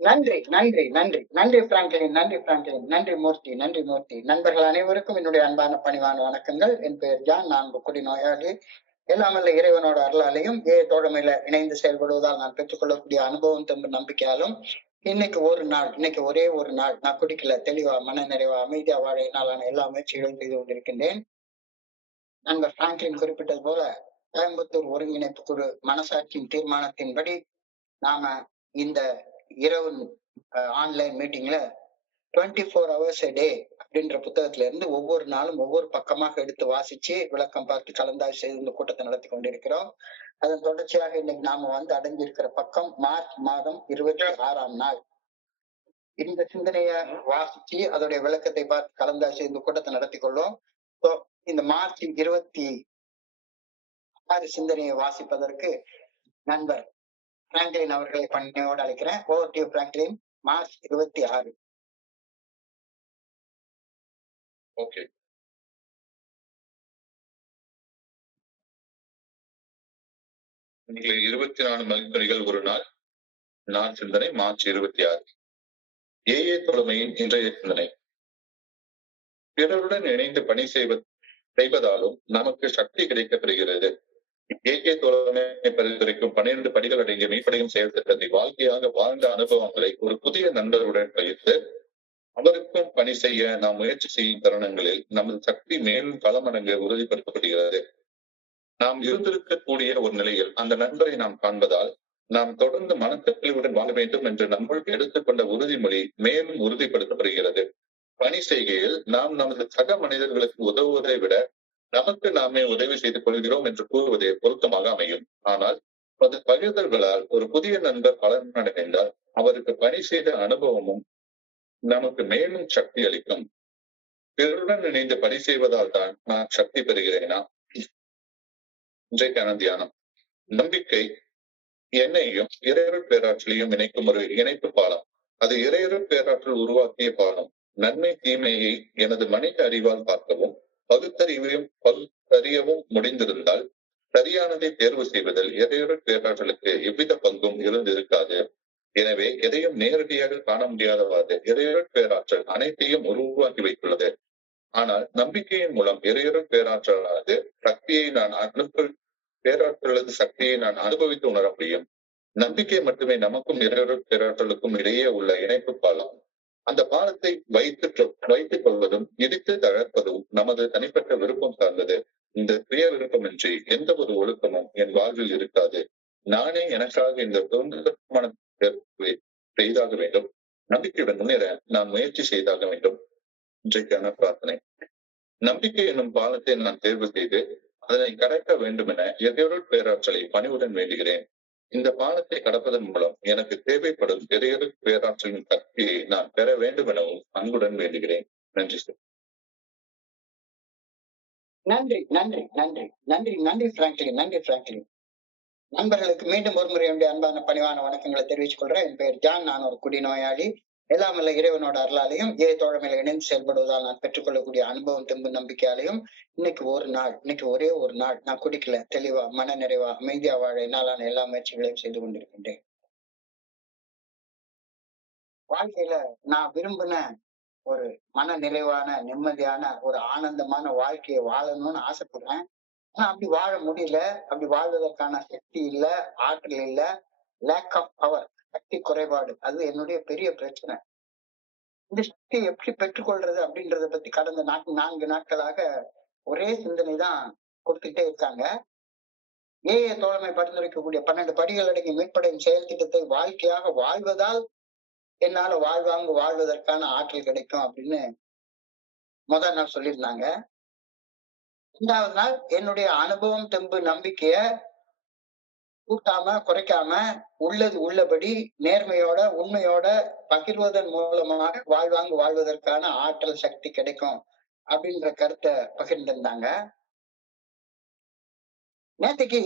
நன்றி, நன்றி, நன்றி, நன்றி பிராங்க்லின், நன்றி பிராங்க்லின், நன்றி மூர்த்தி, நன்றி மூர்த்தி. நண்பர்கள் அனைவருக்கும் என்னுடைய அன்பான பணிவான வணக்கங்கள். என் பெயர் ஜான். நான் குடி நோயாளி. எல்லாம் வல்ல இறைவனோட அருளாலையும் தோழமையில இணைந்து செயல்படுவதால் நான் பெற்றுக்கொள்ளக்கூடிய அனுபவம் தெம்பு நம்பிக்கையாலும் இன்னைக்கு ஒரு நாள், இன்னைக்கு ஒரே ஒரு நாள் நான் குடிக்கல, தெளிவா மன நிறைவா அமைதியா வாழ நாளான எல்லா முயற்சிகளும் செய்து கொண்டிருக்கின்றேன். நண்பர் பிராங்க்லின் குறிப்பிட்டது போல கோயம்புத்தூர் ஒருங்கிணைப்பு குழு மனசாட்சியின் தீர்மானத்தின்படி நாம இந்த இரவு ஆன்லைன் மீட்டிங்ல 24 hours a day அப்படின்ற புத்தகத்துல இருந்து ஒவ்வொரு நாளும் ஒவ்வொரு பக்கமாக எடுத்து வாசிச்சு விளக்கம் பார்த்து கலந்தாய்வு செய்து இந்த கூட்டத்தை நடத்தி கொண்டிருக்கிறோம். அதன் தொடர்ச்சியாக இன்னைக்கு நாம அடைஞ்சிருக்கிற பக்கம் மார்ச் மாதம் 26ஆம் நாள். இந்த சிந்தனைய வாசிச்சு அதோடைய விளக்கத்தை பார்த்து கலந்தாய்வு செய்து இந்த கூட்டத்தை நடத்தி கொள்வோம். இந்த மார்ச் 26 சிந்தனையை வாசிப்பதற்கு நண்பர் பிராங்க்லின் அவர்களை பணியோடு அழைக்கிறேன். Over to Franklin. March 26. Okay. இன்னைக்கு 24 மதிப்பெண்கள் ஒரு நாள். நாள் சிந்தனை மார்ச் 26. ஏஏ தொழுமையின் இன்றைய சிந்தனை. பிறருடன் இணைந்து பணி செய்வதாலும் நமக்கு சக்தி கிடைக்கப்படுகிறது. ஏஏ தோழமை பரிந்துரைக்கும் 12 படிகள் அடங்கிய மீட்படையும் செயல் திட்டத்தை வாழ்க்கையாக வாழ்ந்த அனுபவங்களை ஒரு புதிய நண்பருடன் பகிர்ந்து அவருக்கும் பணி செய்ய நாம் முயற்சி செய்யும் தருணங்களில் நமது சக்தி மேலும் பல மடங்கு உறுதிப்படுத்தப்படுகிறது. நாம் இருந்திருக்கக்கூடிய ஒரு நிலையில் அந்த நண்பரை நாம் காண்பதால் நாம் தொடர்ந்து மனத்தெளிவுடன் வாழ வேண்டும் என்று நம்மளுக்கு எடுத்துக்கொண்ட உறுதிமொழி மேலும் உறுதிப்படுத்தப்படுகிறது. பணி செய்கையில் நாம் நமது சக மனிதர்களுக்கு உதவுவதை விட நமக்கு நாமே உதவி செய்து கொள்கிறோம் என்று கூறுவதே பொருத்தமாக அமையும். ஆனால் அது பகிர்தல்களால் ஒரு புதிய நண்பர் பலனடைந்தால் அவருக்கு பணி செய்த அனுபவமும் நமக்கு மேலும் சக்தி அளிக்கும். பிறருடன் இணைந்து பணி செய்வதால் தான் நான் சக்தி பெறுகிறேனா? இன்றைக்கான தியானம். நம்பிக்கை என்னையும் இறையருள் பேராற்றலையும் இணைக்கும் ஒரு இணைப்பு பாலம். அது இறையருள் பேராற்றல் உருவாக்கிய பாலம். நன்மை தீமையை எனது மனித அறிவால் பார்க்கவும் பகுத்தறியவும் முடிந்திருந்தால் சரியானதை தேர்வு செய்வதில் இறையருள் பேராற்றலுக்கு எவ்வித பங்கும் இருந்திருக்காது. எனவே எதையும் நேரடியாக காண முடியாதவாறு இறையருள் பேராற்றல் அனைத்தையும் உருவாக்கி வைத்துள்ளது. ஆனால் நம்பிக்கையின் மூலம் இறையருள் பேராற்றலானது பேராற்றலது சக்தியை நான் அனுபவித்து உணர முடியும். நம்பிக்கை மட்டுமே நமக்கும் இறையருள் பேராற்றலுக்கும் இடையே உள்ள இணைப்பு பாலம். அந்த பாலத்தை வைத்துக் கொள்வதும் இடித்து தகர்ப்பதும் நமது தனிப்பட்ட விருப்பம் சார்ந்தது. இந்த சுய விருப்பமின்றி எந்த ஒரு ஒழுக்கமும் என் வாழ்வில் இருக்காது. நானே எனக்காக இந்த சுதந்திரமான செய்தாக வேண்டும். நம்பிக்கையுடன் முன்னேற நான் முயற்சி செய்தாக வேண்டும். இன்றைக்கான பிரார்த்தனை. நம்பிக்கை என்னும் பாலத்தை நான் தேர்வு செய்து அதனை கடக்க வேண்டும் என இறையருள் பேராற்றலை பணிவுடன் வேண்டுகிறேன். இந்த பாலத்தை கடப்பதன் மூலம் எனக்கு தேவைப்படும் இறையருள் பேராற்றலின் சக்தியை நான் பெற வேண்டும் எனவும் அன்புடன் வேண்டுகிறேன். நன்றி சார். நன்றி, நன்றி, நன்றி, நன்றி, நன்றி பிராங்க்லின், நன்றி பிராங்க்லின். நண்பர்களுக்கு மீண்டும் ஒரு முறை அன்பான பணிவான வணக்கங்களை தெரிவித்துக் கொள்றேன். என் பெயர் ஜான். நான் ஒரு குடிநோயாளி. எல்லாம் வல்ல இறைவனோட அருளாலையும் தோழமையில இணைந்து செயல்படுவதால் நான் பெற்றுக்கொள்ளக்கூடிய அனுபவம் தெம்பு நம்பிக்கையாலையும் இன்னைக்கு ஒரே ஒரு நாள் நான் குடிக்கல, தெளிவா மன நிறைவா அமைதியா வாழ என்னாலான எல்லா முயற்சிகளையும் செய்து கொண்டிருக்கின்றேன். வாழ்க்கையில நான் விரும்பின ஒரு மன நிறைவான நிம்மதியான ஒரு ஆனந்தமான வாழ்க்கையை வாழணும்னு ஆசைப்படுறேன். ஆனா அப்படி வாழ முடியல. அப்படி வாழ்வதற்கான சக்தி இல்ல, ஆற்றல் இல்ல. லேக் ஆஃப் பவர், சக்தி குறைபாடு. அது என்னுடைய பெரிய பிரச்சனை. இந்த சக்தியை எப்படி பெற்றுக்கொள்றது அப்படின்றத பத்தி கடந்த 4 நாட்களாக ஒரே சிந்தனை தான் கொடுத்துட்டே இருக்காங்க. ஏஏ தோழமை பரிந்துரைக்கக்கூடிய 12 படிகள் அடங்கிய மீட்படையும் செயல் திட்டத்தை வாழ்க்கையாக வாழ்வதால் என்னால வாழ்வதற்கான ஆற்றல் கிடைக்கும் அப்படின்னு முதல் நாள் சொல்லியிருந்தாங்க. 2வது நாள் என்னுடைய அனுபவம் தெம்பு நம்பிக்கைய கூட்டாம குறைக்காம உள்ளது உள்ளபடி நேர்மையோட உண்மையோட பகிர்வதன் மூலமாக வாழ்வதற்கான ஆற்றல் சக்தி கிடைக்கும் அப்படின்ற கருத்தை பகிர்ந்திருந்தாங்க. நேற்றுக்கு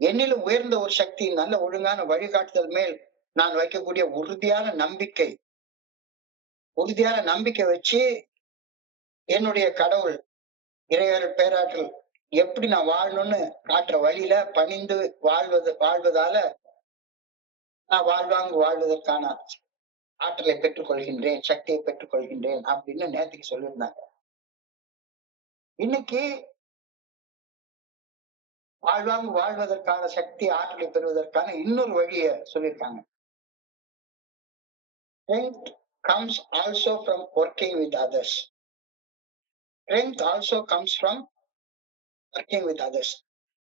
என்னிலும் உயர்ந்த ஒரு சக்தி நல்ல ஒழுங்கான வழிகாட்டுதல் மேல் நான் வைக்கக்கூடிய உறுதியான நம்பிக்கை வச்சு என்னுடைய கடவுள் இறையருள் பேராற்றல் எப்படி நான் வாழணும்னு காட்டுற வழியில பணிந்து வாழ்வதால நான் வாழ்வதற்கான ஆற்றலை பெற்றுக் கொள்கின்றேன், சக்தியை பெற்றுக் கொள்கின்றேன் அப்படின்னு நேற்றுக்கு சொல்லியிருந்தாங்க. இன்னைக்கு வாழ்வாங்கு வாழ்வதற்கான சக்தி ஆற்றலை பெறுவதற்கான இன்னொரு வழியை சொல்லியிருக்காங்க. Strength comes also from working with others. Strength also comes from working with others.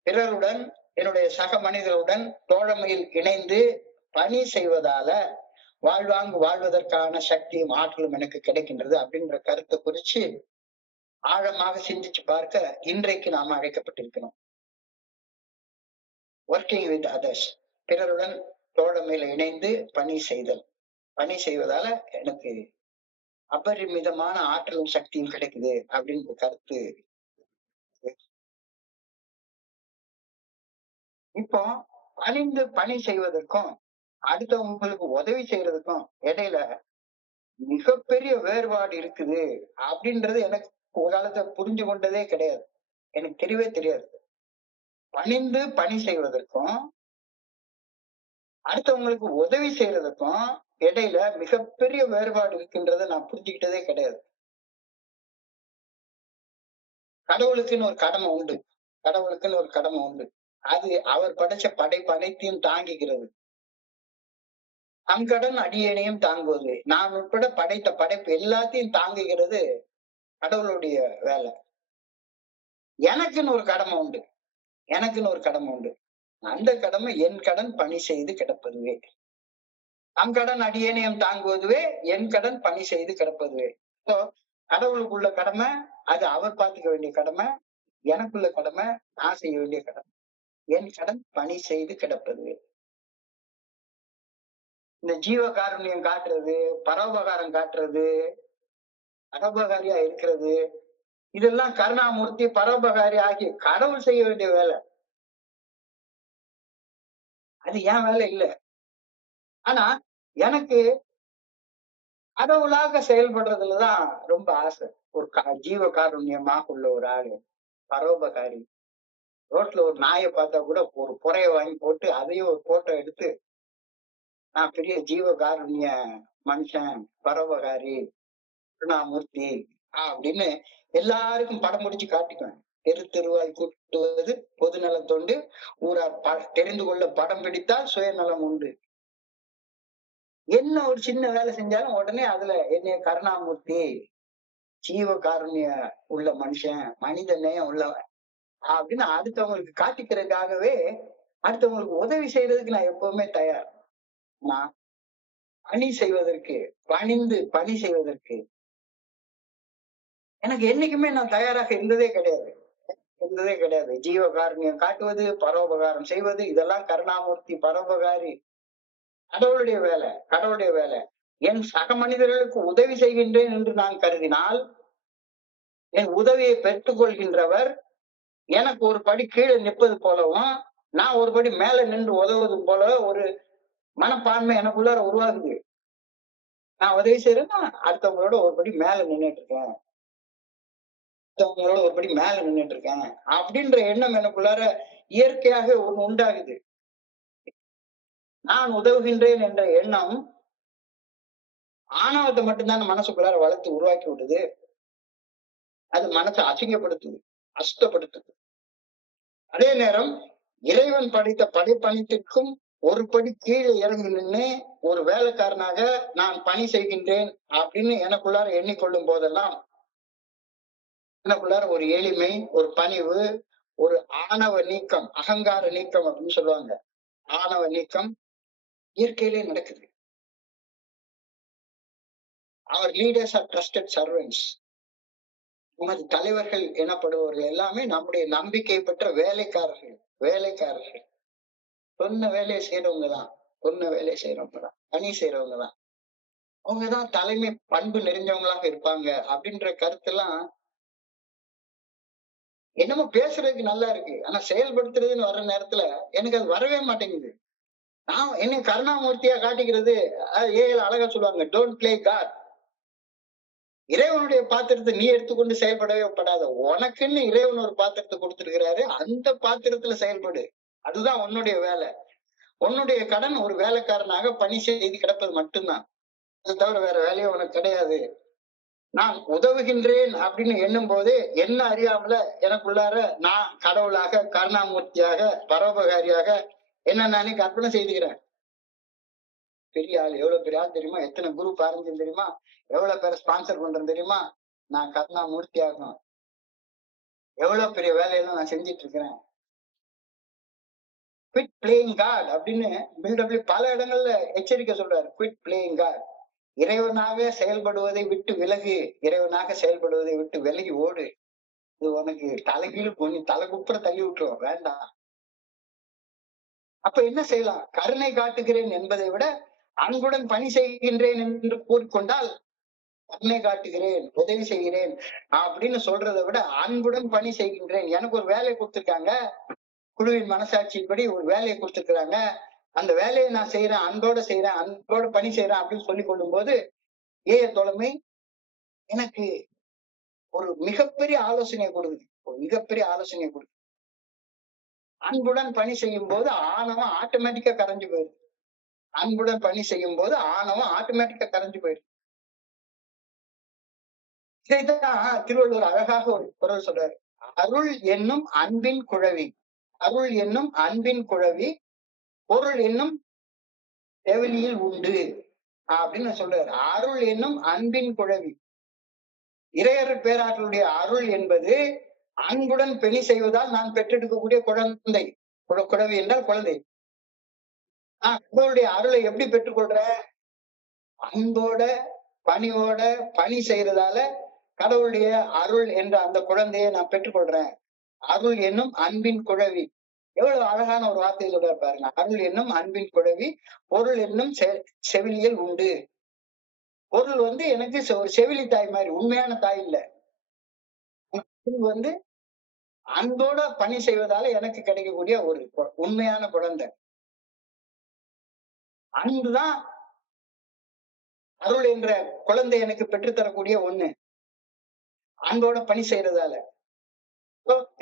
பிறருடன், என்னுடைய சக மனிதர்களுடன் தோழமையில் இணைந்து பணி செய்வதால வாழ்வாங்கு வாழ்வதற்கான சக்தியும் ஆற்றலும் எனக்கு கிடைக்கின்றது அப்படின்ற கருத்தை குறிச்சு ஆழமாக சிந்திச்சு பார்க்க இன்றைக்கு நாம் அழைக்கப்பட்டிருக்கிறோம். ஒர்க்கிங் வித் அதர்ஸ், பிறருடன் தோழமையில இணைந்து பணி செய்தல். பணி செய்வதால எனக்கு அபரிமிதமான ஆற்றலும் சக்தியும் கிடைக்குது அப்படின்ற கருத்து. இப்போ பணிந்து பணி செய்வதற்கும் அடுத்தவங்களுக்கு உதவி செய்யறதுக்கும் இடையில மிகப்பெரிய வேறுபாடு இருக்குது அப்படின்றது எனக்கு ஒரு காலத்தை புரிஞ்சு கொண்டதே கிடையாது. எனக்கு தெரியவே தெரியாது. பணிந்து பணி செய்வதற்கும் அடுத்தவங்களுக்கு உதவி செய்யறதுக்கும் இடையில மிகப்பெரிய வேறுபாடு இருக்கின்றத நான் புரிஞ்சுக்கிட்டதே கிடையாது. கடவுளுக்குன்னு ஒரு கடமை உண்டு. கடவுளுக்குன்னு ஒரு கடமை உண்டு. அது அவர் படைச்ச படைப்பு அனைத்தையும் தாங்கிக்கிறது. கடன் அடியேனையும் தாங்குவது, நான் உட்பட படைத்த படைப்பு எல்லாத்தையும் தாங்குகிறது கடவுளுடைய வேலை. எனக்குன்னு ஒரு கடமை உண்டு. எனக்குன்னு ஒரு கடமை உண்டு. அந்த கடமை என் கடன் பணி செய்து கிடப்பதுவே. கடன் அடியேனையும் தாங்குவதுவே, என் கடன் பணி செய்து கிடப்பதுவே. கடவுளுக்குள்ள கடமை அது அவர் பார்த்துக்க வேண்டிய கடமை. எனக்குள்ள கடமை நான் செய்ய வேண்டிய கடமை. என் கடன் பணி செய்து கிடப்பதுவே. இந்த ஜீவ காருண்யம் காட்டுறது, பரோபகாரம் காட்டுறது, பரோபகாரியா இருக்கிறது, இதெல்லாம் கருணாமூர்த்தி பரோபகாரி ஆகிய கடவுள் செய்ய வேண்டிய வேலை. அது என் வேலை இல்லை. ஆனா எனக்கு கடவுளாக செயல்படுறதுலதான் ரொம்ப ஆசை. ஒரு ஜீவ காருண்யமாக உள்ள ஒரு ஆளு, பரோபகாரி. ரோட்ல ஒரு நாயை பார்த்தா கூட ஒரு புறைய வாங்கி போட்டு அதையும் ஒரு போட்டோ எடுத்து நான் பெரிய ஜீவ காருண்ய மனுஷன், பரோபகாரி, கருணாமூர்த்தி அப்படின்னு எல்லாருக்கும் படம் முடிச்சு காட்டிக்குவேன். தெரு தெருவாய் கூட்டுவது பொதுநல தொண்டு, ஊரார் தெரிந்து கொள்ள படம் பிடித்தால் சுயநலம் உண்டு. என்ன ஒரு சின்ன வேலை செஞ்சாலும் உடனே அதுல என்னைய கருணாமூர்த்தி, ஜீவ காருண்ய உள்ள மனுஷன், மனித நேயம் உள்ளவன் அப்படின்னு அடுத்தவங்களுக்கு காட்டிக்கிறதுக்காகவே அடுத்தவங்களுக்கு உதவி செய்யறதுக்கு நான் எப்பவுமே தயார். நான் பணி செய்வதற்கு, பணிந்து பணி செய்வதற்கு எனக்கு என்னைக்குமே நான் தயாராக இருந்ததே கிடையாது. ஜீவ காருண்யம் காட்டுவது, பரோபகாரம் செய்வது, இதெல்லாம் கருணாமூர்த்தி பரோபகாரி கடவுளுடைய வேலை. என் சக மனிதர்களுக்கு உதவி செய்கின்றேன் என்று நான் கருதினால் என் உதவியை பெற்றுக் கொள்கின்றவர் எனக்கு ஒரு படி கீழே நிற்பது போலவும், நான் ஒரு படி மேல நின்று உதவுவது போல ஒரு மனப்பான்மை எனக்குள்ளார உருவாகுது. நான் உதவி செய்யறேன்னா அடுத்தவங்களோட ஒரு படி மேல நின்றுட்டு இருக்கேன், அடுத்தவங்களோட ஒரு படி மேல நின்றுட்டு இருக்கேன் அப்படின்ற எண்ணம் எனக்குள்ளார இயற்கையாக ஒண்ணு உண்டாகுது. நான் உதவுகின்றேன் என்ற எண்ணம் ஆணவத்தை மட்டும்தான் மனசுக்குள்ளார வளர்த்து உருவாக்கி விடுது. அது மனசை அசிங்கப்படுத்துது, அசுத்தப்படுத்துது. அதே நேரம் இறைவன் படைத்த படைப்பணித்திற்கும் ஒரு படி கீழே இறங்கி நின்று ஒரு வேலைக்காரனாக நான் பணி செய்கின்றேன் அப்படின்னு எனக்குள்ளார எண்ணிக்கொள்ளும் போதெல்லாம் எனக்குள்ளார ஒரு எளிமை, ஒரு பணிவு, ஒரு ஆணவ நீக்கம், அகங்கார நீக்கம் அப்படின்னு சொல்லுவாங்க. ஆணவ நீக்கம் இயற்கையிலே நடக்குது. அவர் லீடர்ஸ் ஆர் ட்ரஸ்டட் சர்வன்ட்ஸ். நமது தலைவர்கள் எனப்படுபவர்கள் எல்லாமே நம்முடைய நம்பிக்கை பெற்ற வேலைக்காரர்கள். சொன்ன வேலையை செய்யறவங்கதான், பணி செய்யறவங்கதான். அவங்கதான் தலைமை பண்பு நிறைஞ்சவங்களாக இருப்பாங்க அப்படின்ற கருத்தெல்லாம் என்னமோ பேசுறதுக்கு நல்லா இருக்கு. ஆனா செயல்படுத்துறதுன்னு வர்ற நேரத்துல எனக்கு அது வரவே மாட்டேங்குது. நான் என்ன கருணாமூர்த்தியா காட்டிக்கிறது, அழகா சொல்லுவாங்க, டோன்ட் பிளே காட். இறைவனுடைய பாத்திரத்தை நீ எடுத்துக்கொண்டு செயல்படவே படாத. உனக்குன்னு இறைவன் ஒரு பாத்திரத்தை கொடுத்திருக்கிறாரு, அந்த பாத்திரத்துல செயல்படு. அதுதான் உன்னுடைய வேலை. உன்னுடைய கடன் ஒரு வேலைக்காரனாக பணி செய்து கிடப்பது மட்டும்தான். அது தவிர வேற வேலையே உனக்கு கிடையாது. நான் உதவுகின்றேன் அப்படின்னு எண்ணும் போது என்ன அறியாமல எனக்குள்ளார நான் கடவுளாக, கருணாமூர்த்தியாக, பரோபகாரியாக என்ன நானே கற்பனை செய்துக்கிறேன். பெரிய ஆள், எவ்வளவு பெரிய ஆள் தெரியுமா? எத்தனை குரூப் ஆரம்பிச்சேன் தெரியுமா? எவ்வளவு பேரை ஸ்பான்சர் பண்றேன் தெரியுமா? நான் கருணாமூர்த்தி ஆகணும். எவ்வளவு பெரிய வேலையெல்லாம் நான் செஞ்சிட்டு இருக்கிறேன். குவிட் பிளேயிங் காட் அப்படின்னு பில்டப்ல பல இடங்கள்ல எச்சரிக்கை சொல்றாரு. Quit playing god. இறைவனாக செயல்படுவதை விட்டு விலகு, இறைவனாக செயல்படுவதை விட்டு விலகி ஓடு. இது உனக்கு தலைகீழ் கொஞ்சம் தலை குப்புற தள்ளி விட்டுரும், வேண்டாம். அப்ப என்ன செய்யலாம்? கருணை காட்டுகிறேன் என்பதை விட அன்புடன் பணி செய்கின்றேன் என்று கூறிக்கொண்டால், கருணை காட்டுகிறேன், உதவி செய்கிறேன் அப்படின்னு சொல்றதை விட அன்புடன் பணி செய்கின்றேன். எனக்கு ஒரு வேலையை கொடுத்திருக்காங்க, குழுவின் மனசாட்சியின்படி ஒரு வேலையை கொடுத்திருக்கிறாங்க, அந்த வேலையை நான் செய்யறேன், அன்போட செய்யறேன், அன்போட பணி செய்யறேன் அப்படின்னு சொல்லிக் கொள்ளும் போது ஏ தோழமை எனக்கு ஒரு மிகப்பெரிய ஆலோசனை கொடுக்குது. ஒரு மிகப்பெரிய ஆலோசனை கொடுக்குது. அன்புடன் பணி செய்யும் போது ஆணவம் ஆட்டோமேட்டிக்கா கரைஞ்சு போயிடுது. அன்புடன் பணி செய்யும் போது ஆணவம் ஆட்டோமேட்டிக்கா கரைஞ்சு போயிடுது. இதைத்தான் திருவள்ளுவர் அழகாக ஒரு குறள் சொல்றாரு. அருள் என்னும் அன்பின் குழவி, அருள் என்னும் அன்பின் குழவி, பொருள் என்னும் செவிலியில் உண்டு அப்படின்னு சொல்றாரு. அருள் என்னும் அன்பின் குழவி. இறையர் பேராற்றலுடைய அருள் என்பது அன்புடன் பெணி செய்வதால் நான் பெற்றெடுக்கக்கூடிய குழந்தை. குழவி என்றால் குழந்தை. கடவுளுடைய அருளை எப்படி பெற்றுக்கொள்ற? அன்போட பணியோட பணி செய்யறதால கடவுளுடைய அருள் என்ற அந்த குழந்தையை நான் பெற்றுக்கொள்றேன். அருள் என்னும் அன்பின் குழவி. எவ்வளவு அழகான ஒரு வார்த்தையை சொல்ற பாருங்க. அருள் என்னும் அன்பின் குழவி, பொருள் என்னும் செவிலியல் உண்டு. பொருள் எனக்கு ஒரு செவிலி தாய் மாதிரி, உண்மையான தாய் இல்ல. வந்து அன்போட பணி செய்வதால எனக்கு கிடைக்கக்கூடிய ஒரு உண்மையான குழந்தை. அன்புதான் அருள் என்ற குழந்தை எனக்கு பெற்றுத்தரக்கூடிய ஒண்ணு. அன்போட பணி செய்யறதால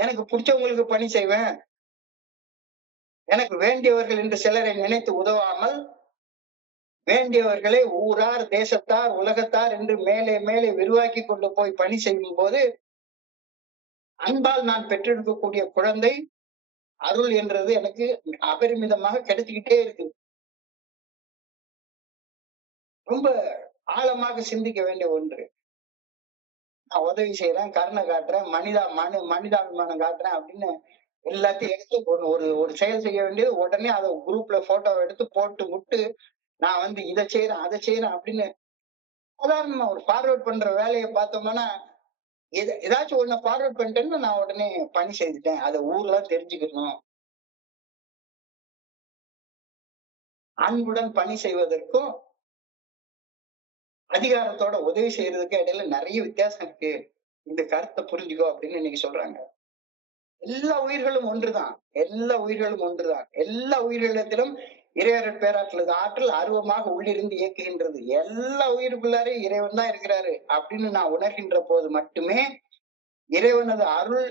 எனக்கு பிடிச்சவங்களுக்கு பணி செய்வேன். எனக்கு வேண்டியவர்கள் என்று சிலரை நினைத்து உதவாமல் வேண்டியவர்களை ஊரார், தேசத்தார், உலகத்தார் என்று மேலே மேலே விரிவாக்கி கொண்டு போய் பணி செய்யும் போது அன்பால் நான் பெற்றெடுக்கக்கூடிய குழந்தை அருள் என்றது எனக்கு அபரிமிதமாக கிடைச்சுக்கிட்டே இருக்கு. ரொம்ப ஆழமாக சிந்திக்க வேண்டிய ஒன்று. நான் உதவி செய்யறேன், கருணை காட்டுறேன், மனிதாபிமானம் காட்டுறேன் அப்படின்னு எல்லாத்தையும் எடுத்து ஒரு ஒரு செயல் செய்ய வேண்டியது உடனே அதை குரூப்ல போட்டோ எடுத்து போட்டு விட்டு நான் இதை செய்யறேன் அதை செய்யறேன் அப்படின்னு சாதாரணமா ஒரு ஃபார்வர்ட் பண்ற வேலையை பார்த்தோம்னா ஏதாச்சும் ஒண்ணு ஃபார்வர்ட் பண்ணிட்டேன்னு நான் உடனே பணி செய்துட்டேன், அதை ஊர்லாம் தெரிஞ்சுக்கணும். அன்புடன் பணி செய்வதற்கும் அதிகாரத்தோட உதவி செய்யறதுக்கு இடையில நிறைய வித்தியாசம் இருக்கு. இந்த கருத்தை புரிஞ்சுக்கோ அப்படின்னு இன்னைக்கு சொல்றாங்க. எல்லா உயிர்களும் ஒன்றுதான், எல்லா உயிர்களும் ஒன்றுதான். எல்லா உயிர்களிடத்திலும் இறைவன் பேராற்றல் ஆற்றல் அருவமாக உள்ளிருந்து இயக்குகின்றது. எல்லா உயிருக்குள்ளாரே இறைவன் தான் இருக்கிறாரு அப்படின்னு நான் உணர்கின்ற போது மட்டுமே இறைவனது அருள்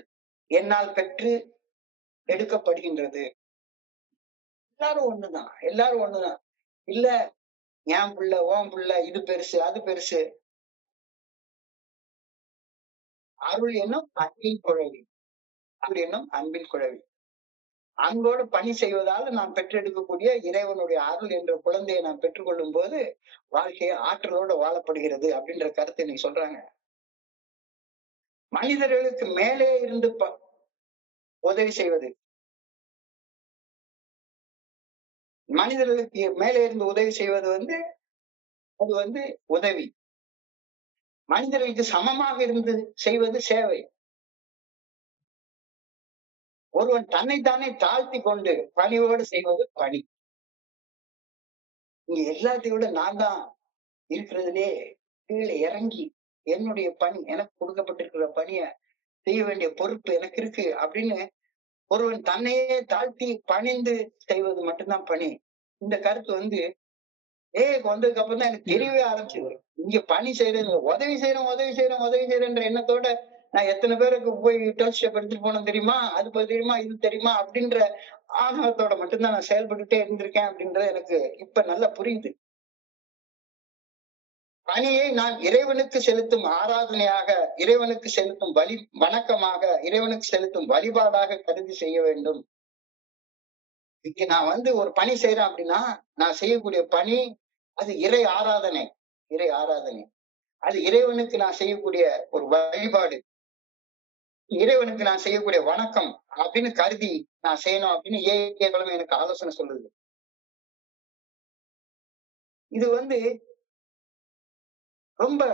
என்னால் பெற்று எடுக்கப்படுகின்றது. எல்லாரும் ஒண்ணுதான், எல்லாரும் ஒண்ணுதான். இல்ல என் புள்ள, ஓம் புள்ள, இது பெருசு அது பெருசு. அருள் என்னும் அன்பின் குழவி, அருள் என்னும் அன்பின் குழவி. அன்போடு பணி செய்வதால் நாம் பெற்றெடுக்கக்கூடிய இறைவனுடைய அருள் என்ற குழந்தையை நாம் பெற்றுக்கொள்ளும் போது வாழ்க்கையை ஆற்றலோடு வாழப்படுகிறது அப்படின்ற கருத்தை இன்னைக்கு சொல்றாங்க. மனிதர்களுக்கு மேலே இருந்து உதவி செய்வது, மனிதர்களுக்கு மேலே இருந்து உதவி செய்வது அது உதவி. மனிதர்களுக்கு சமமாக இருந்து செய்வது சேவை. ஒருவன் தன்னைத்தானே தாழ்த்தி கொண்டு பணியோடு செய்வது பணி. இங்க எல்லாத்தையும் விட நான் தான் இருக்கிறதுலே கீழே இறங்கி என்னுடைய பணி, எனக்கு கொடுக்கப்பட்டிருக்கிற பணியை செய்ய வேண்டிய பொறுப்பு எனக்கு இருக்கு அப்படின்னு ஒருவன் தன்னையே தாழ்த்தி பணிந்து செய்வது மட்டும்தான் பணி. இந்த கருத்து வந்ததுக்கு அப்புறம் தான் எனக்கு தெரியவே ஆரம்பிச்சது. இங்க பணி செய்யறது, உதவி செய்யறேன்ற எண்ணத்தோட நான் எத்தனை பேருக்கு போய் டச் ஸ்டெப் எடுத்துட்டு போனோம் தெரியுமா, அது தெரியுமா, இது தெரியுமா அப்படின்ற ஆணவத்தோட மட்டும்தான் நான் செயல்பட்டுட்டே இருந்திருக்கேன் அப்படின்றது எனக்கு இப்ப நல்லா புரியுது. பணியை நான் இறைவனுக்கு செலுத்தும் ஆராதனையாக, இறைவனுக்கு செலுத்தும் வணக்கமாக, இறைவனுக்கு செலுத்தும் வழிபாடாக கருதி செய்ய வேண்டும். இங்க நான் ஒரு பணி செய்யறேன் அப்படின்னா, நான் செய்யக்கூடிய பணி அது இறை ஆராதனை, இறை ஆராதனை. அது இறைவனுக்கு நான் செய்யக்கூடிய ஒரு வழிபாடு, இறைவனுக்கு நான் செய்யக்கூடிய வணக்கம் அப்படின்னு கருதி நான் செய்யணும் அப்படின்னு ஏகேகளும் எனக்கு ஆலோசனை சொல்லுது. இது ரொம்ப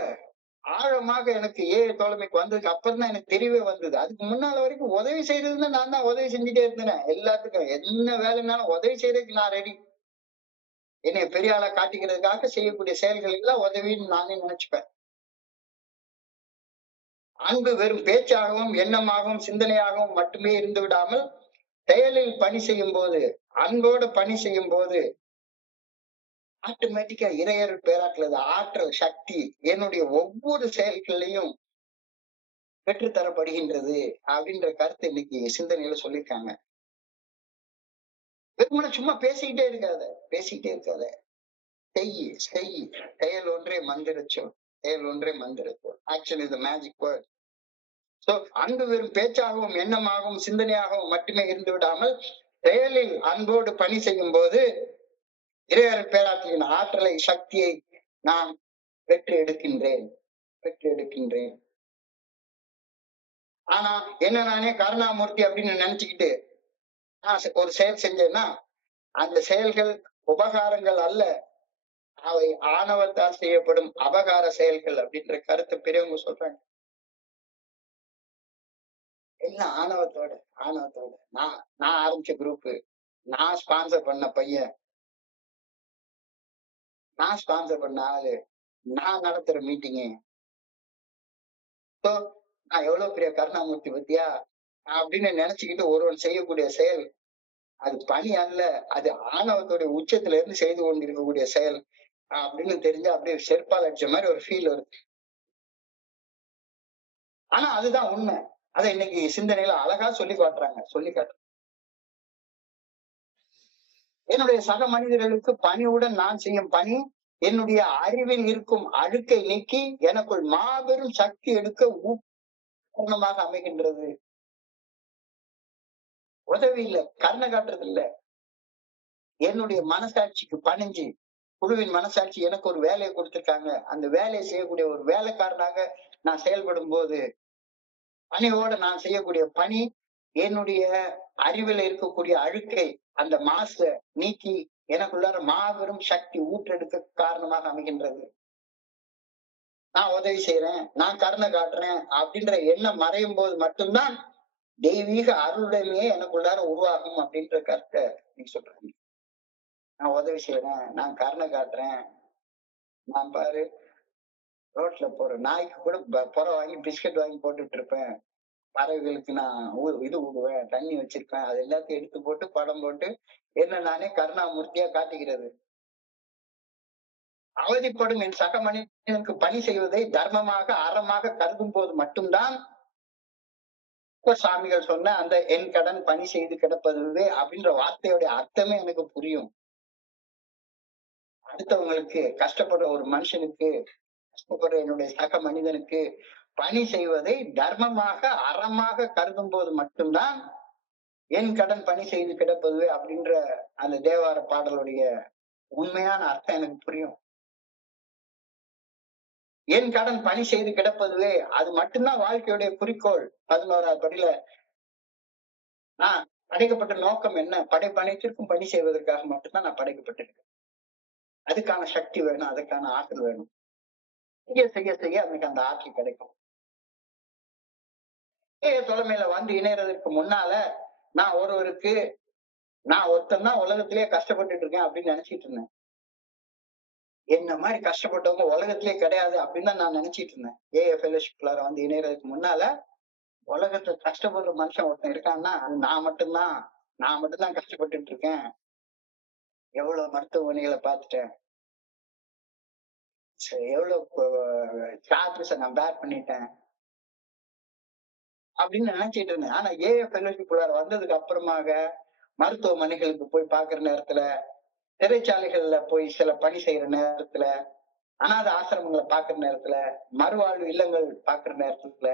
ஆழமாக எனக்கு தோழமைக்கு வந்ததுக்கு அப்புறம் தான் எனக்கு தெரியவே வந்தது. அதுக்கு முன்னால வரைக்கும் உதவி செய்யறதுன்னா நான் தான் உதவி செஞ்சுட்டே இருந்தேன். எல்லாத்துக்கும் என்ன வேலைனாலும் உதவி செய்யறதுக்கு நான் ரெடி. என்னைய பெரிய ஆளா காட்டிக்கிறதுக்காக செய்யக்கூடிய செயல்கள் எல்லாம் உதவின்னு நானே நினைச்சுப்பேன். அன்பு வெறும் பேச்சாகவும், எண்ணமாகவும், சிந்தனையாகவும் மட்டுமே இருந்து விடாமல் செயலில் பணி செய்யும் போது, அன்போடு பணி செய்யும் போது ஆட்டோமேட்டிக்கா இறையருள் பேராற்றல், ஆற்றல், சக்தி என்னுடைய ஒவ்வொரு செயல்களையும் பெற்றுத்தரப்படுகின்றது அப்படின்ற கருத்து இன்னைக்கு சிந்தனையில சொல்லியிருக்காங்க. வெறுமனே சும்மா பேசிக்கிட்டே இருக்காத, பேசிக்கிட்டே இருக்காத. செய், செய். செயல் ஒன்றே மந்திரச்சொல், செயல் ஒன்றே மந்திரச்சொல். Actually the magic word. So அன்பு வெறும் பேச்சாகவும், எண்ணமாகவும், சிந்தனையாகவும் மட்டுமே இருந்து விடாமல் செயலில் அன்போடு பணி செய்யும் போது இறையருள் பேராற்றலின் ஆற்றலை, சக்தியை நான் பெற்று எடுக்கின்றேன், பெற்று எடுக்கின்றேன். ஆனா என்ன நானே கருணாமூர்த்தி அப்படின்னு நினைச்சுக்கிட்டு நான் ஒரு செயல் செஞ்சேன்னா அந்த செயல்கள் உபகாரங்கள் அல்ல, அவை ஆணவத்தால் செய்யப்படும் அபகார செயல்கள் அப்படின்ற கருத்து பெரியவங்க சொல்றாங்க. எல்லாம் ஆணவத்தோட, ஆணவத்தோட. நான் ஆரம்பிச்ச குரூப், நான் ஸ்பான்சர் பண்ண பையன், நான் ஸ்பான்சர் பண்ண ஆளு, நான் நடத்துற மீட்டிங்கு. நான் எவ்வளவு பெரிய கருணாமூர்த்தி பத்தியா அப்படின்னு நினைச்சுக்கிட்டு ஒருவன் செய்யக்கூடிய செயல் அது பணி அல்ல, அது ஆணவத்துடைய உச்சத்துல இருந்து செய்து கொண்டிருக்கக்கூடிய செயல் அப்படின்னு தெரிஞ்சா அப்படியே செருப்பால் அடிச்ச மாதிரி ஒரு ஃபீல் வருது. ஆனா அதுதான் உண்மை. அதை இன்னைக்கு சிந்தனையில அழகா சொல்லி காட்டுறாங்க, சொல்லி காட்டுறாங்க. என்னுடைய சக மனிதர்களுக்கு பணிவுடன் நான் செய்யும் பணி என்னுடைய அறிவில் இருக்கும் அழுக்கை நீக்கி எனக்குள் மாபெரும் சக்தி எடுக்க ஊக்கமாக அமைகின்றது. உதவி இல்ல, கருணை காட்டுறது இல்ல, என்னுடைய மனசாட்சிக்கு பணிஞ்சு, குழுவின் மனசாட்சி எனக்கு ஒரு வேலையை கொடுத்திருக்காங்க, அந்த வேலையை செய்யக்கூடிய ஒரு வேலைக்காரனாக நான் செயல்படும் போது பணியோட நான் செய்யக்கூடிய பணி என்னுடைய அறிவில் இருக்கக்கூடிய அழுக்கை, அந்த மாச நீக்கி எனக்குள்ளார மாபெரும் சக்தி ஊற்றெடுக்க காரணமாக அமைகின்றது. நான் உதவி செய்யறேன், நான் கருணை காட்டுறேன் அப்படின்ற எண்ணம் மறையும் போது மட்டும்தான் தெய்வீக அருளுடைமையே எனக்குள்ளார உருவாகும் அப்படின்ற கருத்தை நீ சொல்றீங்க. நான் உதவி செய்யறேன், நான் கருணை காட்டுறேன், நான் பாரு ரோட்ல போற நாய்க்கு கூட புறம் வாங்கி பிஸ்கட் வாங்கி போட்டுட்டு இருப்பேன், பறவைகளுக்கு நான் இது ஊடுவேன், தண்ணி வச்சிருப்பேன், அது எல்லாத்தையும் எடுத்து போட்டு படம் போட்டு என்ன நானே கருணாமூர்த்தியா காட்டுகிறது. அவதிப்படும் என் சக மனிதனுக்கு பணி செய்வதை தர்மமாக, அறமாக கருதும் போது மட்டும்தான் சாமிகள் சொன்ன அந்த என் கடன் பணி செய்து கிடப்பதுவே அப்படின்ற வார்த்தையோட அர்த்தமே எனக்கு புரியும். அடுத்தவங்களுக்கு கஷ்டப்படுற ஒரு மனுஷனுக்கு, கஷ்டப்படுற என்னுடைய சக மனிதனுக்கு பணி செய்வதை தர்மமாக, அறமாக கருதும் போது மட்டும்தான் என் கடன் பணி செய்து கிடப்பதுவே அப்படின்ற அந்த தேவார பாடலுடைய உண்மையான அர்த்தம் எனக்கு புரியும். என் கடன் பணி செய்து கிடப்பதுவே, அது மட்டும்தான் வாழ்க்கையுடைய குறிக்கோள். 11வது படியில நான் படைக்கப்பட்ட நோக்கம் என்ன, படைப்பனைத்திற்கும் பணி செய்வதற்காக மட்டும்தான் நான் படைக்கப்பட்டிருக்கேன். அதுக்கான சக்தி வேணும், அதுக்கான ஆற்றல் வேணும். செய்ய செய்ய செய்ய எனக்கு அந்த ஆற்றல் கிடைக்கும். தலைமையில இணையறதுக்கு முன்னால நான் ஒருவருக்கு நான் ஒருத்தன் தான் உலகத்திலேயே கஷ்டப்பட்டுட்டு இருக்கேன் அப்படின்னு நினைச்சிட்டு இருந்தேன். என்ன மாதிரி கஷ்டப்பட்டவங்க உலகத்திலே கிடையாது அப்படின்னு தான் நான் நினைச்சிட்டு இருந்தேன். ஃபெலோஷிப்ல இணையறதுக்கு முன்னால உலகத்துல கஷ்டப்படுற மனுஷன் ஒருத்தன் இருக்கான்னா அது நான் மட்டும்தான் கஷ்டப்பட்டுட்டு இருக்கேன். எவ்வளவு மருத்துவமனைகளை பார்த்துட்டேன், எவ்வளவு சார்ஜஸ் நான் பேர் பண்ணிட்டேன் அப்படின்னு நினைச்சிட்டு இருந்தேன். ஆனா ஃபெலோஷிப் வந்ததுக்கு அப்புறமாக மருத்துவமனைகளுக்கு போய் பாக்குற நேரத்துல, சிறைச்சாலைகள்ல போய் சில பணி செய்யற நேரத்துல, அனாத ஆசிரமங்களை பாக்குற நேரத்துல, மறுவாழ்வு இல்லங்கள் பாக்குற நேரத்துல,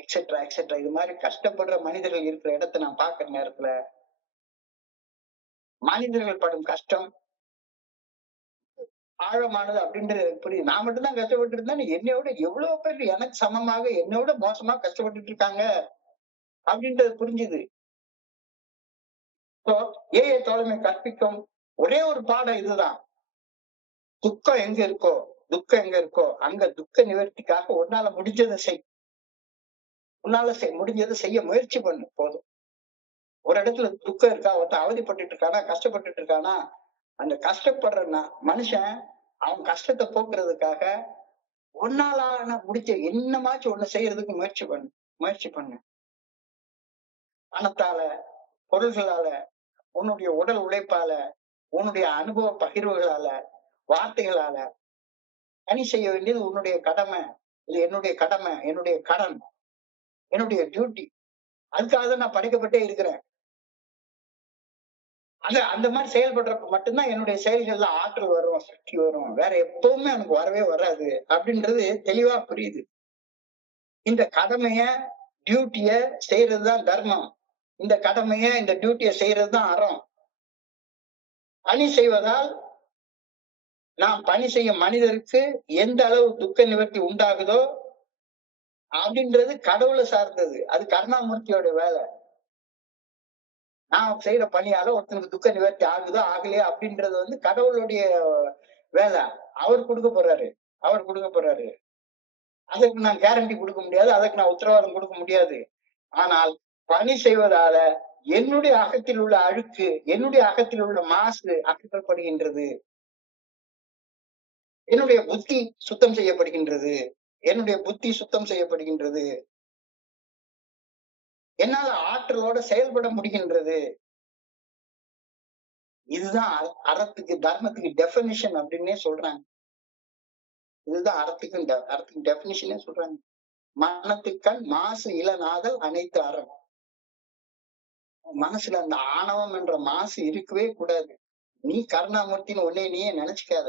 எக்ஸெட்ரா எக்ஸெட்ரா இது மாதிரி கஷ்டப்படுற மனிதர்கள் இருக்கிற இடத்தை நான் பாக்குற நேரத்துல மனிதர்கள் படும் கஷ்டம் ஆழமானது அப்படின்றது எனக்கு புரியுது. நான் மட்டும்தான் கஷ்டப்பட்டு இருந்தேன், என்னையோட எவ்வளவு பேர் எனக்கு சமமாக என்னையோட மோசமா கஷ்டப்பட்டுட்டு இருக்காங்க அப்படின்றது புரிஞ்சுது. ஏஐ தோழமை கற்பிக்கும் ஒரே ஒரு பாடம் இதுதான். துக்கம் எங்க இருக்கோ, துக்கம் எங்க இருக்கோ அங்க துக்க நிவர்த்திக்காக உன்னால முடிஞ்சதை செய். உன்னால முடிஞ்சதை செய்ய முயற்சி பண்ணு போதும். ஒரு இடத்துல துக்கம் இருக்கா, ஒருத்தன் அவதிப்பட்டு இருக்கானா, கஷ்டப்பட்டு இருக்கானா, அந்த கஷ்டப்படுற மனுஷன் அவன் கஷ்டத்தை போக்குறதுக்காக உன்னாலான முடிச்ச என்னமாச்சும் ஒண்ணு செய்யறதுக்கு முயற்சி பண்ணு. பணத்தால, பொருள்களால, உன்னுடைய உடல் உழைப்பால, உன்னுடைய அனுபவ பகிர்வுகளால, வார்த்தைகளால பணி செய்ய வேண்டியது உன்னுடைய கடமை. இது என்னுடைய கடமை, என்னுடைய கடன், என்னுடைய டியூட்டி. அதுக்காக நான் படைக்கப்பட்டே இருக்கிறேன். அந்த மாதிரி செயல்படுறப்ப மட்டும்தான் என்னுடைய செயல்கள்ல ஆற்றல் வரும், சக்தி வரும். வேற எப்பவுமே எனக்கு வரவே வராது அப்படின்றது தெளிவா புரியுது. இந்த கடமைய, டியூட்டிய செய்யறதுதான் தர்மம். இந்த கடமைய, இந்த டியூட்டிய செய்யறதுதான் அறம். பணி செய்வதால் நாம் பணி செய்யும் மனிதருக்கு எந்த அளவு துக்க நிவர்த்தி உண்டாகுதோ அப்படின்றது கடவுளை சார்ந்தது. அது கருணாமூர்த்தியோட வேலை. நான் செய்யற பணியால ஒருத்தனுக்கு துக்க நிவர்த்தி ஆகுதோ ஆகலையா அப்படின்றது கடவுளுடைய வேலை. அவர் கொடுக்க போறாரு. அதுக்கு நான் கேரண்டி கொடுக்க முடியாது, அதுக்கு நான் உத்தரவாதம் கொடுக்க முடியாது. ஆனால் பணி செய்வதால என்னுடைய அகத்தில் உள்ள அழுக்கு, என்னுடைய அகத்தில் உள்ள மாசு அகற்றப்படுகின்றது. என்னுடைய புத்தி சுத்தம் செய்யப்படுகின்றது. என்னால ஆற்றலோட செயல்பட முடிகின்றது. இதுதான் அறத்துக்கு, தர்மத்துக்கு டெபினிஷன் அப்படின்னே சொல்றாங்க. இதுதான் அறத்துக்கு டெபினிஷனே சொல்றாங்க. மனத்துக்கண் மாசு இளநாதல் அனைத்து அறம். மனசுல அந்த ஆணவம் என்ற மாசு இருக்கவே கூடாது. நீ கருணாமூர்த்தின்னு உன்னை நீயே நினைச்சுக்காத.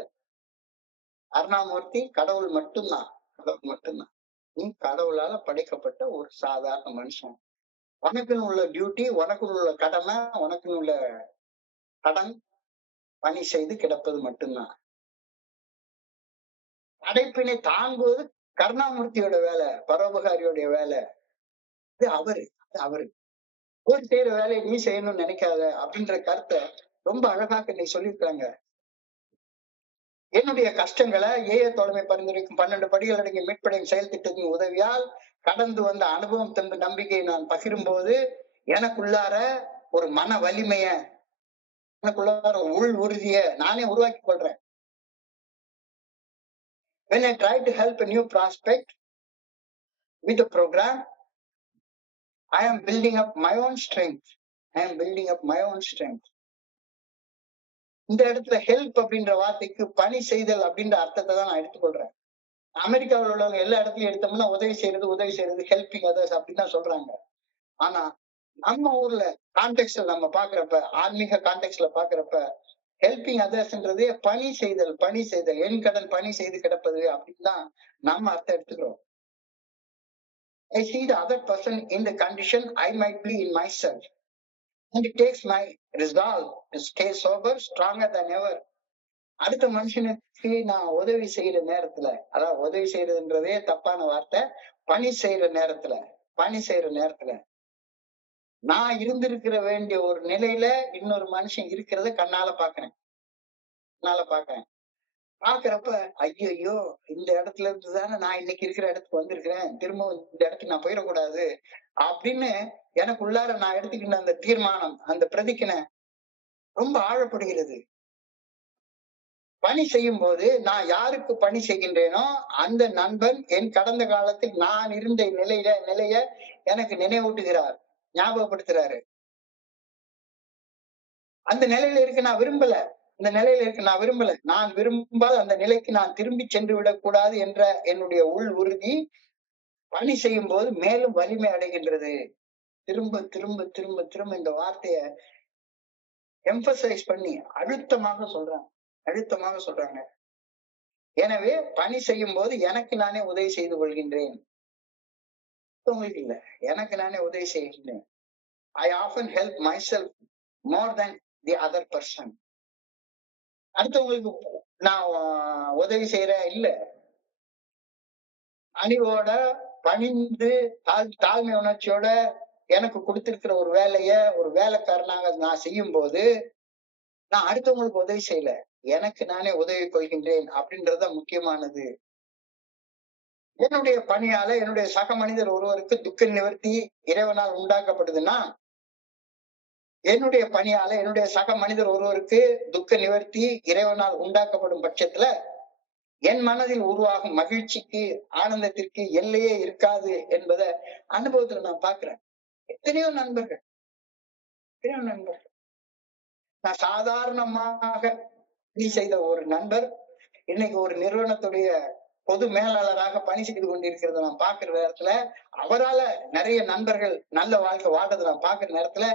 கருணாமூர்த்தி கடவுள் மட்டும்தான். நீ கடவுளால படைக்கப்பட்ட ஒரு சாதாரண மனுஷன். உனக்குன்னு உள்ள டியூட்டி, உனக்குன்னு உள்ள கடமை, உனக்குன்னு உள்ள கடன் பணி செய்து கிடப்பது மட்டும்தான். படைப்பினை தாங்குவது கருணாமூர்த்தியோட வேலை, பரோபகாரியோடைய வேலை. இது அவரு ஒரு செய்யற வேலையை நீ செய்யணும்னு நினைக்காத அப்படின்ற கருத்தை ரொம்ப அழகாக நீ சொல்லியிருக்காங்க. என்னுடைய கஷ்டங்களை ஏஐ தோழமை பரிந்துரைக்கும் 12 படிகள் அடங்கிய மீட்படையும் செயல் திட்டத்தின் உதவியால் கடந்து வந்த அனுபவம் தந்த நம்பிக்கையை நான் பகிரும் போது எனக்குள்ளார ஒரு மன வலிமைய, எனக்குள்ளார உள் உறுதிய நானே உருவாக்கி கொள்றேன். When I try to help a new prospect with the program, I am building up my own strength. இந்த இடத்துல ஹெல்ப் அப்படின்ற வார்த்தைக்கு பணி செய்தல் அப்படின்ற அர்த்தத்தை தான் நான் எடுத்துக்கொள்றேன். அமெரிக்காவில் உள்ளவங்க எல்லா இடத்துலயும் எடுத்தோம்னா உதவி செய்யறது, ஹெல்பிங் அதர்ஸ் அப்படின்னு தான் சொல்றாங்க. ஆனா நம்ம ஊர்ல கான்டெக்ட்ல நம்ம பாக்குறப்ப, ஆன்மீக கான்டெக்ட்ல பாக்குறப்ப ஹெல்பிங் அதர்ஸ்ன்றதே பணி செய்தல், என் கடன் பணி செய்து கிடப்பது அப்படின்னு தான் நம்ம அர்த்தம் எடுத்துக்கிறோம். I see the other person in the condition I might be in myself. And it takes my resolve to stay sober, stronger than ever. அடுத்த மனுஷனுக்கு நான் உதவி செய்யற நேரத்துல, அதாவது உதவி செய்யறதுன்றதே தப்பான வார்த்தை. பணி செய்யற நேரத்துல நான் இருந்திருக்கிற வேண்டிய ஒரு நிலையில இன்னொரு மனுஷன் இருக்கிறத கண்ணால பாக்குறேன். பாக்குறப்ப ஐயோ இந்த இடத்துல இருந்து தானே நான் இன்னைக்கு இருக்கிற இடத்துக்கு வந்திருக்கிறேன், திரும்ப இந்த இடத்துக்கு நான் போயிடக்கூடாது அப்படின்னு எனக்குள்ளார நான் எடுத்துக்கிட்ட அந்த தீர்மானம், அந்த பிரதிக்கினை ரொம்ப ஆழப்படுகிறது. பணி செய்யும் போது நான் யாருக்கு பணி செய்கின்றேனோ அந்த நண்பன் என் கடந்த காலத்தில் நான் இருந்த நிலைய எனக்கு நினைவூட்டுகிறார், ஞாபகப்படுத்துறாரு. அந்த நிலையில இருக்க நான் விரும்பல. நான் விரும்பாத அந்த நிலைக்கு நான் திரும்பி சென்று விடக்கூடாது என்ற என்னுடைய உள் உறுதி பணி செய்யும் போது மேலும் வலிமை அடைகின்றது. திரும்ப திரும்ப திரும்ப திரும்ப இந்த வார்த்தைய எம்பசைஸ் பண்ணி அழுத்தமாக சொல்றாங்க. எனவே பணி செய்யும் போது எனக்கு நானே உதவி செய்து கொள்கின்றேன். உங்களுக்கு இல்ல, எனக்கு நானே உதவி செய்கின்றேன். I often help myself more than the other person. அடுத்தவங்களுக்கு நான் உதவி செய்யறேன் இல்ல, அணிவோட பணிந்து தாழ்மை உணர்ச்சியோட எனக்கு கொடுத்திருக்கிற ஒரு வேலைய ஒரு வேலைக்காரனாக நான் செய்யும் போது நான் அடுத்தவங்களுக்கு உதவி செய்யல, எனக்கு நானே உதவி கொள்கின்றேன் அப்படின்றத முக்கியமானது. என்னுடைய பணியால என்னுடைய சக மனிதர் ஒருவருக்கு துக்க நிவர்த்தி இறைவனால் உண்டாக்கப்படுதுன்னா, என்னுடைய பணியால என்னுடைய சக மனிதர் ஒருவருக்கு துக்க நிவர்த்தி இறைவனால் உண்டாக்கப்படும் பட்சத்துல என் மனதில் உருவாகும் மகிழ்ச்சிக்கு ஆனந்தத்திற்கு எல்லையே இருக்காது என்பதை அனுபவத்துல நான் பாக்குறேன். எத்தனையோ நண்பர்கள் நான் சாதாரணமாக பணி செய்த ஒரு நண்பர் இன்னைக்கு ஒரு நிறுவனத்துடைய பொது மேலாளராக பணி செய்து கொண்டிருக்கிறத நான் பாக்குற நேரத்துல, அவரால நிறைய நண்பர்கள் நல்ல வாழ்க்கை வாழ்றதை நான் பாக்குற நேரத்துல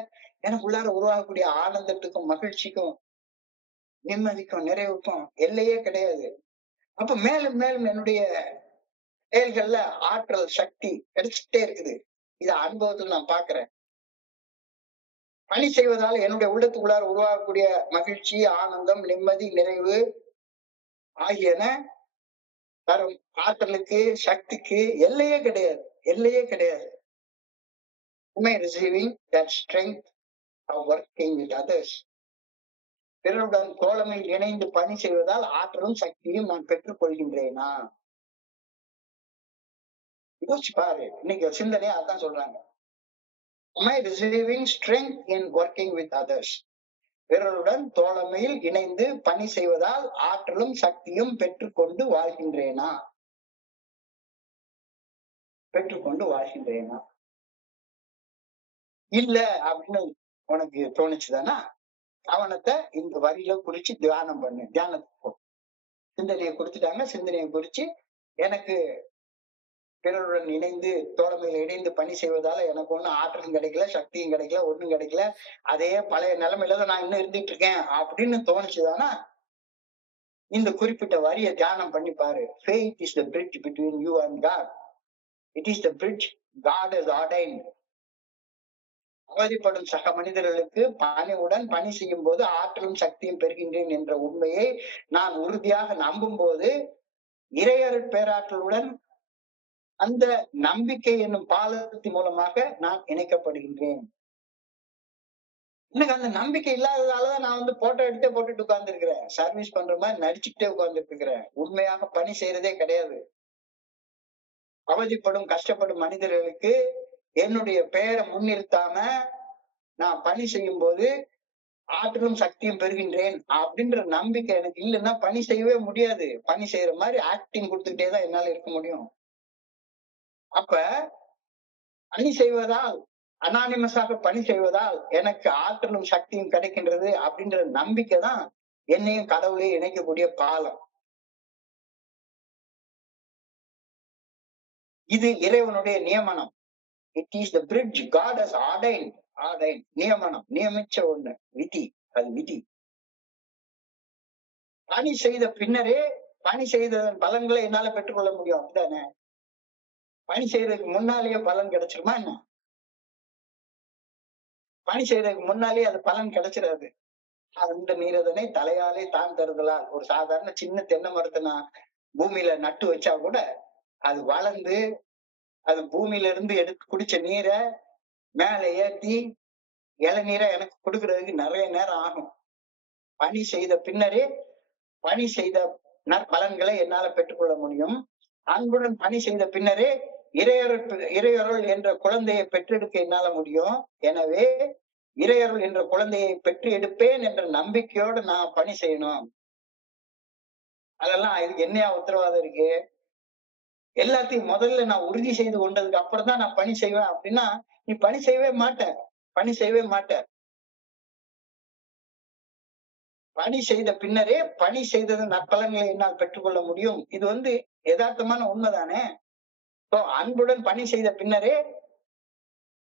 எனக்கு உள்ளார உருவாகக்கூடிய ஆனந்தத்துக்கும் மகிழ்ச்சிக்கும் நிம்மதிக்கும் நிறைவுக்கும் எல்லையே கிடையாது. அப்ப மேலும் மேலும் என்னுடைய செயல்கள்ல ஆற்றல் சக்தி கிடைச்சிட்டே இருக்குது. இத அனுபவத்துல நான் பாக்குறேன். பணி செய்வதால் என்னுடைய உள்ளத்துக்குள்ளார உருவாகக்கூடிய மகிழ்ச்சி, ஆனந்தம், நிம்மதி, நிறைவு ஆகியன தரும் ஆற்றலுக்கு சக்திக்கு எல்லையே கிடையாது. Receiving that strength of working with others. பிறருடன் தோழமையில் இணைந்து பணி செய்வதால் ஆற்றலும் சக்தியும் நான் பெற்றுக் கொள்கின்றேனா? யோசிச்சு பாரு. இன்னைக்கு சிந்தனையா அதான் சொல்றாங்க. Am I receiving strength in working with others? பிறருடன் தோழமையில் இணைந்து பணி செய்வதால் ஆற்றலும் சக்தியும் பெற்றுக்கொண்டு வாழ்கின்றேனா? இல்ல அப்படின்னு உனக்கு தோணுச்சுதானா, கவனத்தை இந்த வரியில குறிச்சு தியானம் பண்ணு. தியானத்துக்கு போ. சிந்தனையை குறிச்சுட்டாங்க. சிந்தனையை குறிச்சு எனக்கு பிறருடன் இணைந்து தோழமையில் இணைந்து பணி செய்வதால எனக்கு ஒண்ணும் ஆற்றலும் கிடைக்கல, சக்தியும் கிடைக்கல, ஒண்ணும் கிடைக்கல, அதே பழைய நிலைமையில தான் நான் இன்னும் இருந்துட்டு இருக்கேன் அப்படின்னு தோணுச்சுதானா, இந்த குறிப்பிட்ட வரிய தியானம் பண்ணி பாரு. Faith is the bridge between you and God. It is the bridge God has ordained. அவதிப்படும் சக மனிதர்களுக்கு பணிவுடன் பணி செய்யும் போது ஆற்றலும் சக்தியும் பெறுகின்றேன் என்ற உண்மையை நான் உறுதியாக நம்பும் போது இறையருட் பேராற்றலுடன் அந்த நம்பிக்கை என்னும் பாலத்தின் மூலமாக நான் இணைக்கப்படுகின்றேன். எனக்கு அந்த நம்பிக்கை இல்லாததாலதான் நான் போட்டோ எடுத்தே போட்டுட்டு உட்கார்ந்து இருக்கிறேன். சர்வீஸ் பண்ற மாதிரி நடிச்சுட்டே உட்கார்ந்துட்டு இருக்கிறேன். உண்மையாக பணி செய்யறதே கிடையாது. அவதிப்படும் கஷ்டப்படும் மனிதர்களுக்கு என்னுடைய பெயரை முன்னிறுத்தாம நான் பணி செய்யும் போது ஆற்றலும் சக்தியும் பெறுகின்றேன் அப்படின்ற நம்பிக்கை எனக்கு இல்லைன்னா பணி செய்யவே முடியாது. பணி செய்யற மாதிரி ஆக்டிங் கொடுத்துக்கிட்டே தான் என்னால இருக்க முடியும். அப்ப பணி செய்வதால், அனானிமஸாக பணி செய்வதால் எனக்கு ஆற்றலும் சக்தியும் கிடைக்கின்றது அப்படின்ற நம்பிக்கை தான் என்னையும் கடவுளையும் இணைக்கக்கூடிய பாலம். இது இறைவனுடைய நியமனம். It is the bridge God has ordained. நியமனம், நியமிச்ச ஒண்ணு, விதி. அது விதி. பணி செய்த பின்னரே பணி செய்ததன் பலன்களை என்னால பெற்றுக்கொள்ள முடியும். அப்படிதானே? பணி செய்யறதுக்கு முன்னாலேயே பலன் கிடைச்சிருமா என்ன? பணி செய்யறதுக்கு முன்னாலேயே அது பலன் கிடைச்சிடாது. அந்த நீரதனை தலையாலே தான் தருதலால். ஒரு சாதாரண சின்ன தென்னை மரத்தை நான் பூமியில நட்டு வச்சா கூட அது வளர்ந்து அது பூமியில இருந்து எடுத்து குடிச்ச நீரை மேல ஏத்தி இளநீரை எனக்கு கொடுக்கறதுக்கு நிறைய நேரம் ஆகும். பணி செய்த பின்னரே பணி செய்த நற்பலன்களை என்னால பெற்றுக்கொள்ள முடியும். அன்புடன் பணி செய்த பின்னரே இறையருள் என்ற குழந்தையை பெற்றெடுக்க என்னால முடியும். எனவே இறையருள் என்ற குழந்தையை பெற்று எடுப்பேன் என்ற நம்பிக்கையோட நான் பணி செய்யணும். அதெல்லாம் இதுக்கு என்னையா உத்தரவாதம் இருக்கு? எல்லாத்தையும் முதல்ல நான் உறுதி செய்து கொண்டதுக்கு அப்புறம் தான் நான் பணி செய்வேன் அப்படின்னா நீ பணி செய்யவே மாட்ட. பணி செய்த பின்னரே பணி செய்தது நற்பலன்களை என்னால் பெற்றுக்கொள்ள முடியும். இது யதார்த்தமான உண்மைதானே? அன்புடன் பணி செய்த பின்னரே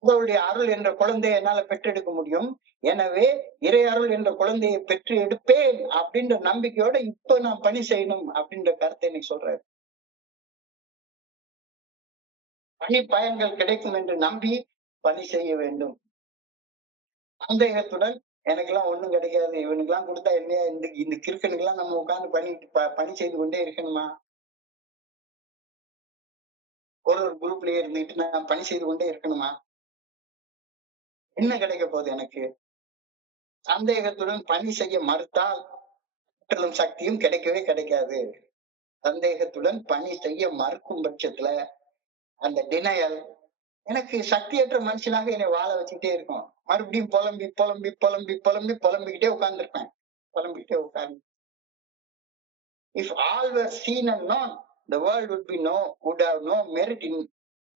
கடவுளுடைய அருள் என்ற குழந்தையை என்னால பெற்றெடுக்க முடியும். எனவே இறை அருள் என்ற குழந்தையை பெற்று எடுப்பேன் அப்படின்ற நம்பிக்கையோட இப்ப நான் பணி செய்யணும் அப்படின்ற கருத்தை இன்னைக்கு சொல்றாரு. பணி பயன்கள் கிடைக்கும் என்று நம்பி பணி செய்ய வேண்டும். சந்தேகத்துடன் எனக்கு எல்லாம் ஒண்ணும் கிடைக்காது, இவனுக்கு எல்லாம் கொடுத்தா என்ன, இந்த கிறுக்கனுக்கு எல்லாம் நம்ம உட்கார்ந்து பணி செய்து கொண்டே இருக்கணுமா? ஒரு குரூப்லயே இருந்துட்டு நான் பணி செய்து கொண்டே இருக்கணுமா? என்ன கிடைக்க போகுது எனக்கு? சந்தேகத்துடன் பணி செய்ய மறுத்தால் ஆற்றலும் சக்தியும் கிடைக்கவே கிடைக்காது. சந்தேகத்துடன் பணி செய்ய மறுக்கும் பட்சத்துல அந்த டினையல் எனக்கு சக்தியற்ற மனுஷனாக என்னை வாழ வச்சுக்கிட்டே இருக்கும். மறுபடியும் புலம்பி புலம்பி புலம்பி புலம்பி புலம்பிக்கிட்டே உட்கார்ந்துருப்பேன். புலம்பிக்கிட்டே உட்கார்ந்து if all were seen and known, the world would have no merit in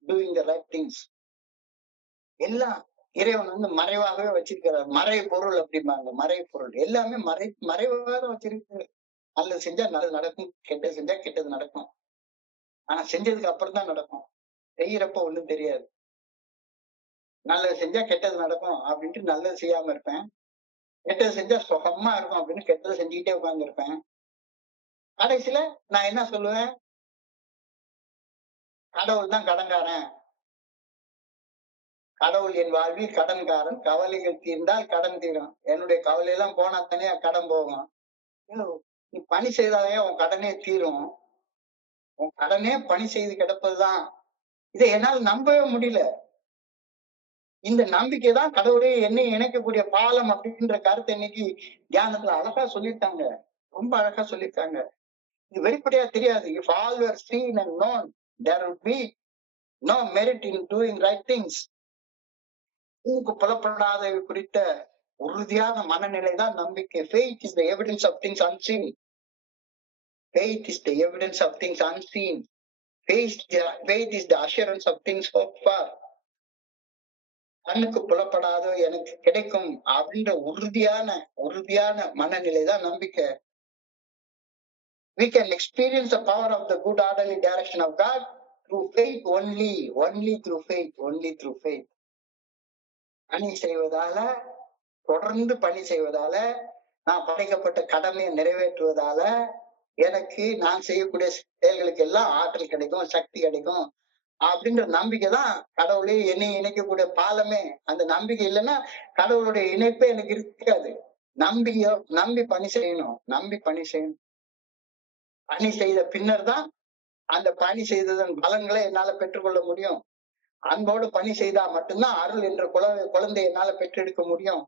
doing the right things. எல்லாம் இறைவன் மறைவாகவே வச்சிருக்கிறார். மறை பொருள் அப்படிம்பாங்க. மறை பொருள் எல்லாமே மறைவாக வச்சிருக்கு. நல்லது செஞ்சா நல்லது நடக்கும், கெட்டது செஞ்சா கெட்டது நடக்கும். ஆனா செஞ்சதுக்கு அப்புறம் தான் நடக்கும். செய்யறப்ப ஒண்ணும் தெரியாது. நல்லது செஞ்சா கெட்டது நடக்கும் அப்படின்ட்டு நல்லது செய்யாம இருப்பேன். கெட்டது செஞ்சா சுகமா இருக்கும் அப்படின்னு கெட்டது செஞ்சுக்கிட்டே உட்கார்ந்து இருப்பேன். கடைசியில நான் என்ன சொல்லுவேன்? கடவுள் தான் கடன்காரன். கடவுள் என் வாழ்வில் கடன்காரன். கவலைகள் தீர்ந்தால் கடன் தீரும். என்னுடைய கவலை எல்லாம் போனா தானே கடன் போகும். நீ பணி செய்தாலே உன் கடனே தீரும். உன் கடனே பணி செய்து கிடப்பதுதான். இதை என்னால் நம்பவே முடியல. இந்த நம்பிக்கை தான் கடவுளே என்னை இணைக்கக்கூடிய பாலம் அப்படின்ற கருத்தை இன்னைக்கு தியானத்துல அழகா சொல்லியிருக்காங்க. ரொம்ப அழகா சொல்லியிருக்காங்க. இது வெளிப்படையா தெரியாது. If all were seen and known, there would be no merit in doing right things. புலப்படாத குறித்த உறுதியான மனநிலை தான் நம்பிக்கை. Faith is the evidence of things unseen. Faith is the evidence of things unseen. Faith is the assurance of things hoped for. கண்ணுக்கு புலப்படாதோ எனக்கு கிடைக்கும் அப்படின்ற உறுதியான மனநிலை தான் நம்பிக்கை. We can experience the power of the good orderly direction of God through faith only through faith. பணி செய்வதால, தொடர்ந்து பணி செய்வதால, நான் படைக்கப்பட்ட கடமையை நிறைவேற்றுவதால எனக்கு நான் செய்யக்கூடிய செயல்களுக்கு எல்லாம் ஆற்றல் கிடைக்கும், சக்தி கிடைக்கும் அப்படின்ற நம்பிக்கை தான் கடவுளே என்னை இணைக்கக்கூடிய பாலமே. அந்த நம்பிக்கை இல்லைன்னா கடவுளுடைய இணைப்பே எனக்கு இருக்காது. நம்பி பணி செய்யணும். பணி செய்த பின்னர் தான் அந்த பணி செய்ததன் பலன்களை என்னால பெற்றுக்கொள்ள முடியும். அன்போடு பணி செய்தா மட்டும்தான் அருள் என்ற குழந்தை என்னால பெற்றெடுக்க முடியும்.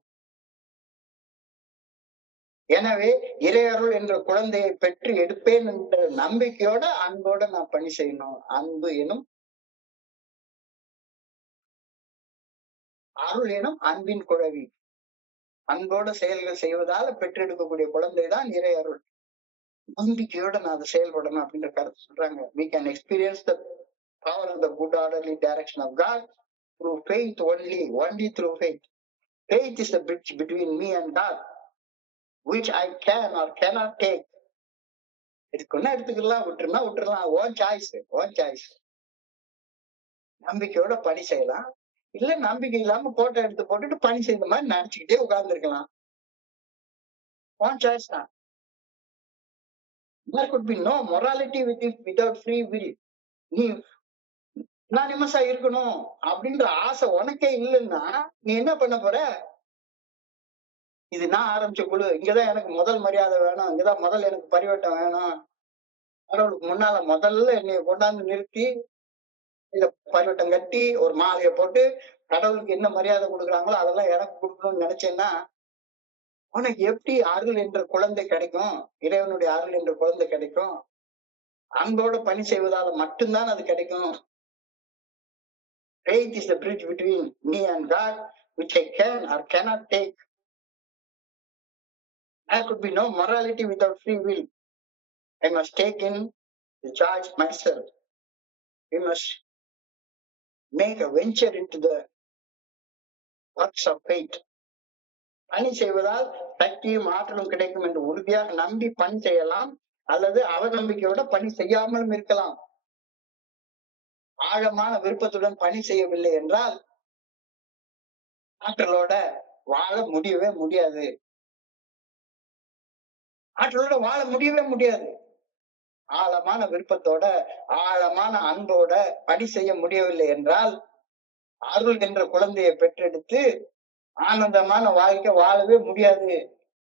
எனவே இறை அருள் என்ற குழந்தையை பெற்று எடுப்பேன் என்ற நம்பிக்கையோட அன்போட நான் பணி செய்யணும். அன்பு எனும் அருள் எனும் அன்பின் குழவி. அன்போட செயல்கள் செய்வதால பெற்றெடுக்கக்கூடிய குழந்தை தான் இறை அருள். நம்பிக்கையோட நான் அதை செயல்படணும் அப்படின்ற கருத்து சொல்றாங்க. We can experience the power of the good orderly direction of God through faith only through faith. Faith is the bridge between me and God, which I can or cannot take. இதுக்குன்னா எடுத்துக்கலாம், விட்டுறலாம். Own choice. நம்பிக்கையோட பணி செய்யலாம். இல்ல நம்பிக்கை இல்லாம photo எடுத்து போட்டுட்டு பணி செய்த மாதிரி நினைச்சுக்கிட்டே உட்கார்ந்து இருக்கலாம். ஓன் சாய்ஸ் தான். There could be no morality without free will. நீ நான் நிம்மசா இருக்கணும் அப்படின்ற ஆசை உனக்கே இல்லைன்னா நீ என்ன பண்ண போற? இது நான் ஆரம்பிச்ச குழு, இங்கதான் எனக்கு முதல் மரியாதை வேணும், இங்கதான் முதல் எனக்கு பரிவட்டம் வேணும், கடவுளுக்கு முன்னால முதல்ல என்னைய கொண்டாந்து நிறுத்தி இந்த பரிவட்டம் கட்டி ஒரு மாலையை போட்டு கடவுளுக்கு என்ன மரியாதை கொடுக்குறாங்களோ அதெல்லாம் எனக்கு கொடுக்கணும்னு நினைச்சேன்னா உனக்கு எப்படி அருள் என்ற குழந்தை கிடைக்கும்? இறைவனுடைய அருள் என்ற குழந்தை கிடைக்கும். அன்போட பணி செய்வதால மட்டும்தான் அது கிடைக்கும். Faith is the bridge between me and God, which I can or cannot take. There could be no morality without free will. I must take in the charge myself. We must make a venture into the works of faith. பணி செய்வதால் சக்தியும் ஆற்றலும் கிடைக்கும் என்று உறுதியாக நம்பி பணி செய்யலாம், அல்லது அவநம்பிக்கையோட பணி செய்யாமலும் இருக்கலாம். ஆழமான விருப்பத்துடன் பணி செய்யவில்லை என்றால் ஆற்றலோட வாழ முடியவே முடியாது. ஆற்றலோட வாழ முடியவே முடியாது. ஆழமான விருப்பத்தோட, ஆழமான அன்போட பணி செய்ய முடியவில்லை என்றால், அருள் என்ற குழந்தையை பெற்றெடுத்து ஆனந்தமான வாழ்க்கை வாழவே முடியாது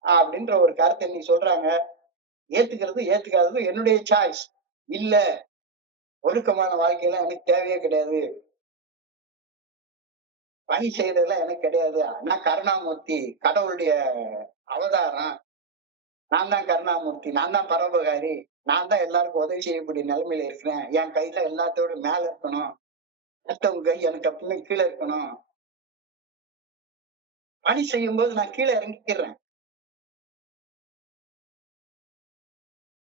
அப்படின்ற ஒரு கருத்தை நீ சொல்றாங்க. ஏத்துக்கிறது ஏத்துக்காதது என்னுடைய சாய்ஸ். இல்ல, ஒழுக்கமான வாழ்க்கையெல்லாம் எனக்கு தேவையே கிடையாது, பணி செய்யறதெல்லாம் எனக்கு கிடையாது, நான் கருணாமூர்த்தி, கடவுளுடைய அவதாரம், நான் தான் கருணாமூர்த்தி, நான் தான் பரோபகாரி, நான் தான் எல்லாருக்கும் உதவி செய்யக்கூடிய நிலைமையில இருக்கிறேன், என் கையில எல்லாத்தோட மேல இருக்கணும், மத்தவங்க கை எனக்கு எப்பவுமே கீழே இருக்கணும், பணி செய்யும் போது நான் கீழே இறங்கிக்கிறேன்.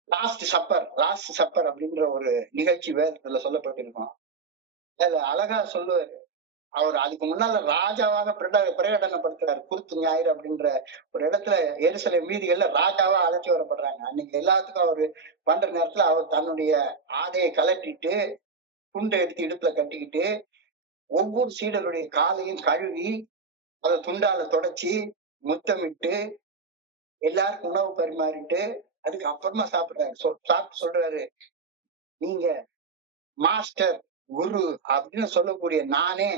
லாஸ்ட் சப்பர் அப்படின்ற ஒரு நிகழ்ச்சி வேதத்துல சொல்லப்பட்டிருக்கும். அதுல அழகா சொல்லுவாரு. அவர் அதுக்கு முன்னால ராஜாவாக பிரகடனப்படுத்துறாரு. குருத்து ஞாயிறு அப்படின்ற ஒரு இடத்துல எருசலேம் வீதிகள்ல ராஜாவா அழைச்சி வரப்படுறாங்க. அன்னைக்கு எல்லாத்துக்கும் அவரு பண்ற நேரத்துல அவர் தன்னுடைய ஆடையை கலட்டிட்டு, துண்டை எடுத்து இடுப்புல கட்டிக்கிட்டு, ஒவ்வொரு சீடருடைய காலையும் கழுவி அதை துண்டால தொடச்சி முத்தமிட்டு எல்லாருக்கும் உணவு பரிமாறிட்டு அதுக்கு அப்புறமா சாப்பிடுறாரு. சாப்பிட்டு சொல்றாரு, நீங்க மாஸ்டர், குரு அப்படின்னு சொல்லக்கூடிய நானே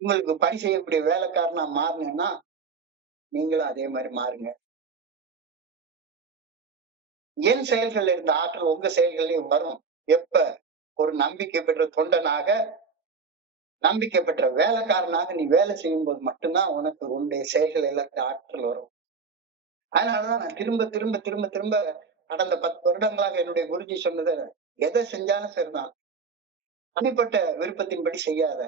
உங்களுக்கு பணி செய்யக்கூடிய வேலைக்காரனா மாறினேன்னா நீங்களும் அதே மாதிரி மாறுங்க. என் செயல்கள் இருந்த ஆற்றல் உங்க செயல்களையும் வரும். எப்ப? ஒரு நம்பிக்கை பெற்ற தொண்டனாக, நம்பிக்கை பெற்ற வேலைக்காரனாக நீ வேலை செய்யும் போது மட்டும்தான் உனக்கு உன்னுடைய செயல்கள் எல்லாத்தையும் ஆற்றல் வரும். அதனாலதான் நான் திரும்ப திரும்ப திரும்ப திரும்ப கடந்த 10 வருடங்களாக என்னுடைய குருஜி சொன்னதை, எதை செஞ்சாலும் சரிதான், தனிப்பட்ட விருப்பத்தின்படி செய்யாத,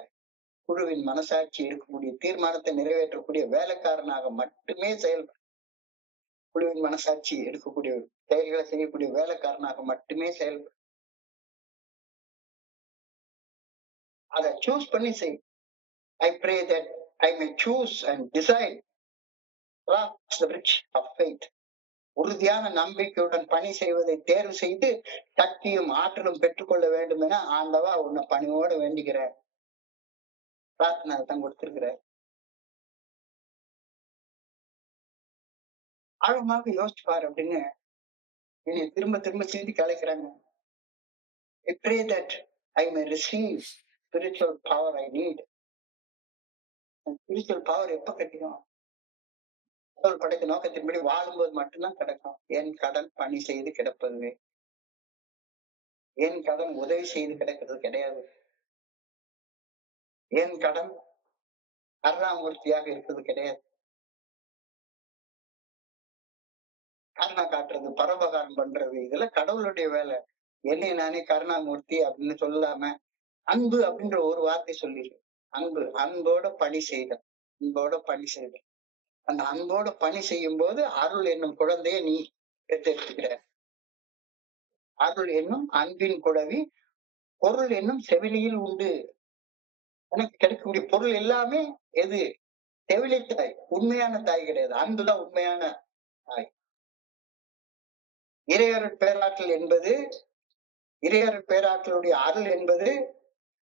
குழுவின் மனசாட்சி இருக்கக்கூடிய தீர்மானத்தை நிறைவேற்றக்கூடிய வேலைக்காரனாக மட்டுமே செயல்பட, குழுவின் மனசாட்சி எடுக்கக்கூடிய செயல்களை செய்யக்கூடிய வேலைக்காரனாக மட்டுமே செயல்பட, அதை சூஸ் பண்ணி செய். I pray that I may choose and decide cross the bridge of faith. உறுதியான நம்பிக்கையுடன் பணி செய்வதை தேர்வு செய்து சக்தியும் ஆற்றலும் பெற்றுக்கொள்ள வேண்டும் என ஆண்டவா உன்னை பணியோடு வேண்டிக்கிற பிரார்த்தனை தான் கொடுத்திருக்கிற. ஆழமாக யோசிச்சுப்பாரு அப்படின்னு என்னை திரும்ப திரும்ப சிந்திக்க அழைக்கிறாங்க. I pray that I may receive spiritual power I need. Spiritual power எப்ப கிடைக்கும்? படைத்த நோக்கத்தின்படி வாழும்போது மட்டும்தான் கிடைக்கும். என் கடன் பணி செய்து கிடப்பதுவே, என் கடன் உதவி செய்து கிடக்கிறது கிடையாது, என் கடன் கருணாமூர்த்தியாக இருக்கிறது கிடையாது. கருணா காட்டுறது, பரோபகாரம் பண்றது, இதெல்லாம் கடவுளுடைய வேலை. என்னை நானே கருணாமூர்த்தி அப்படின்னு சொல்லாம அன்பு அப்படின்ற ஒரு வார்த்தை சொல்லிடு. அன்பு, அன்போட பணி செய்தல், அன்போட பணி செய்தல். அந்த அன்போட பணி செய்யும் போது அருள் என்னும் குழந்தைய நீ எடுத்துக்கிற. அருள் என்னும் அன்பின் குழவி பொருள் என்னும் செவிலியில் உண்டு. எனக்கு கிடைக்கக்கூடிய பொருள் எல்லாமே எது? செவிலி தாய். உண்மையான தாய் கிடையாது, அன்புதான் உண்மையான தாய். இறையருள் பேராற்றல் என்பது, இறையருள் பேராற்றலுடைய அருள் என்பது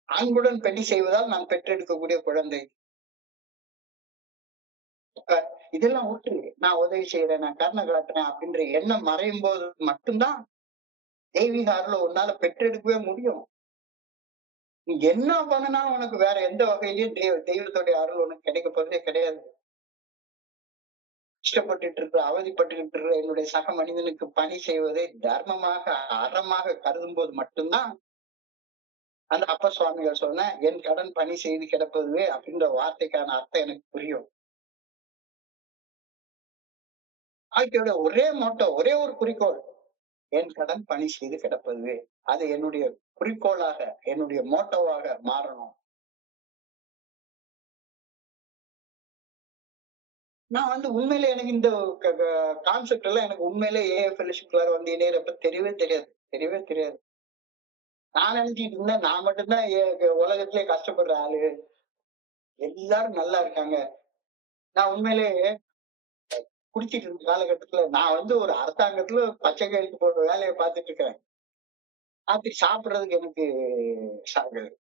அன்புடன் பணி செய்வதால் நான் பெற்றெடுக்கக்கூடிய குழந்தை. இதெல்லாம் விட்டு நான் உதவி செய்யறேன், நான் கருணை காட்டுறேன் அப்படின்ற எண்ணம் மறையும் போது மட்டும்தான் தெய்வீக அருளை உன்னால பெற்றெடுக்கவே முடியும். நீ என்ன பண்ணனா உனக்கு வேற எந்த வகையிலயும் தெய்வத்துடைய அருள் உனக்கு கிடைக்க போறதே கிடையாது. கஷ்டப்பட்டு இருக்கிற, அவதிப்பட்டு இருக்கிற என்னுடைய சக மனிதனுக்கு பணி செய்வதை தர்மமாக, அறமாக கருதும் போது மட்டும்தான் அந்த அப்ப சுவாமிகள் சொன்ன என் கடன் பணி செய்து கிடப்பதுவே அப்படின்ற வார்த்தைக்கான அர்த்தம் எனக்கு புரியும். வாழ்க்கையோட ஒரே மோட்டோ, ஒரே ஒரு குறிக்கோள், என் கடன் பணி செய்து கிடப்பதுவே. அது என்னுடைய குறிக்கோளாக, என்னுடைய மோட்டோவாக மாறணும். நான் உண்மையிலே எனக்கு இந்த கான்செப்ட் எல்லாம் எனக்கு உண்மையிலே ஏஎஃப்எல்ஷிப்ல இணையறப்ப தெரியவே தெரியாது, தெரியவே தெரியாது. நான் நினைச்சிட்டு இருந்தேன் நான் மட்டும்தான் உலகத்திலே கஷ்டப்படுற ஆளு, எல்லாரும் நல்லா இருக்காங்க. நான் உண்மையிலே குடிச்சிட்டு இருந்த காலகட்டத்துல நான் ஒரு அரசாங்கத்துல பச்சை கையெழுத்து போடுற வேலையை பார்த்துட்டு இருக்கிறேன். ராத்திரி சாப்பிடுறதுக்கு எனக்கு,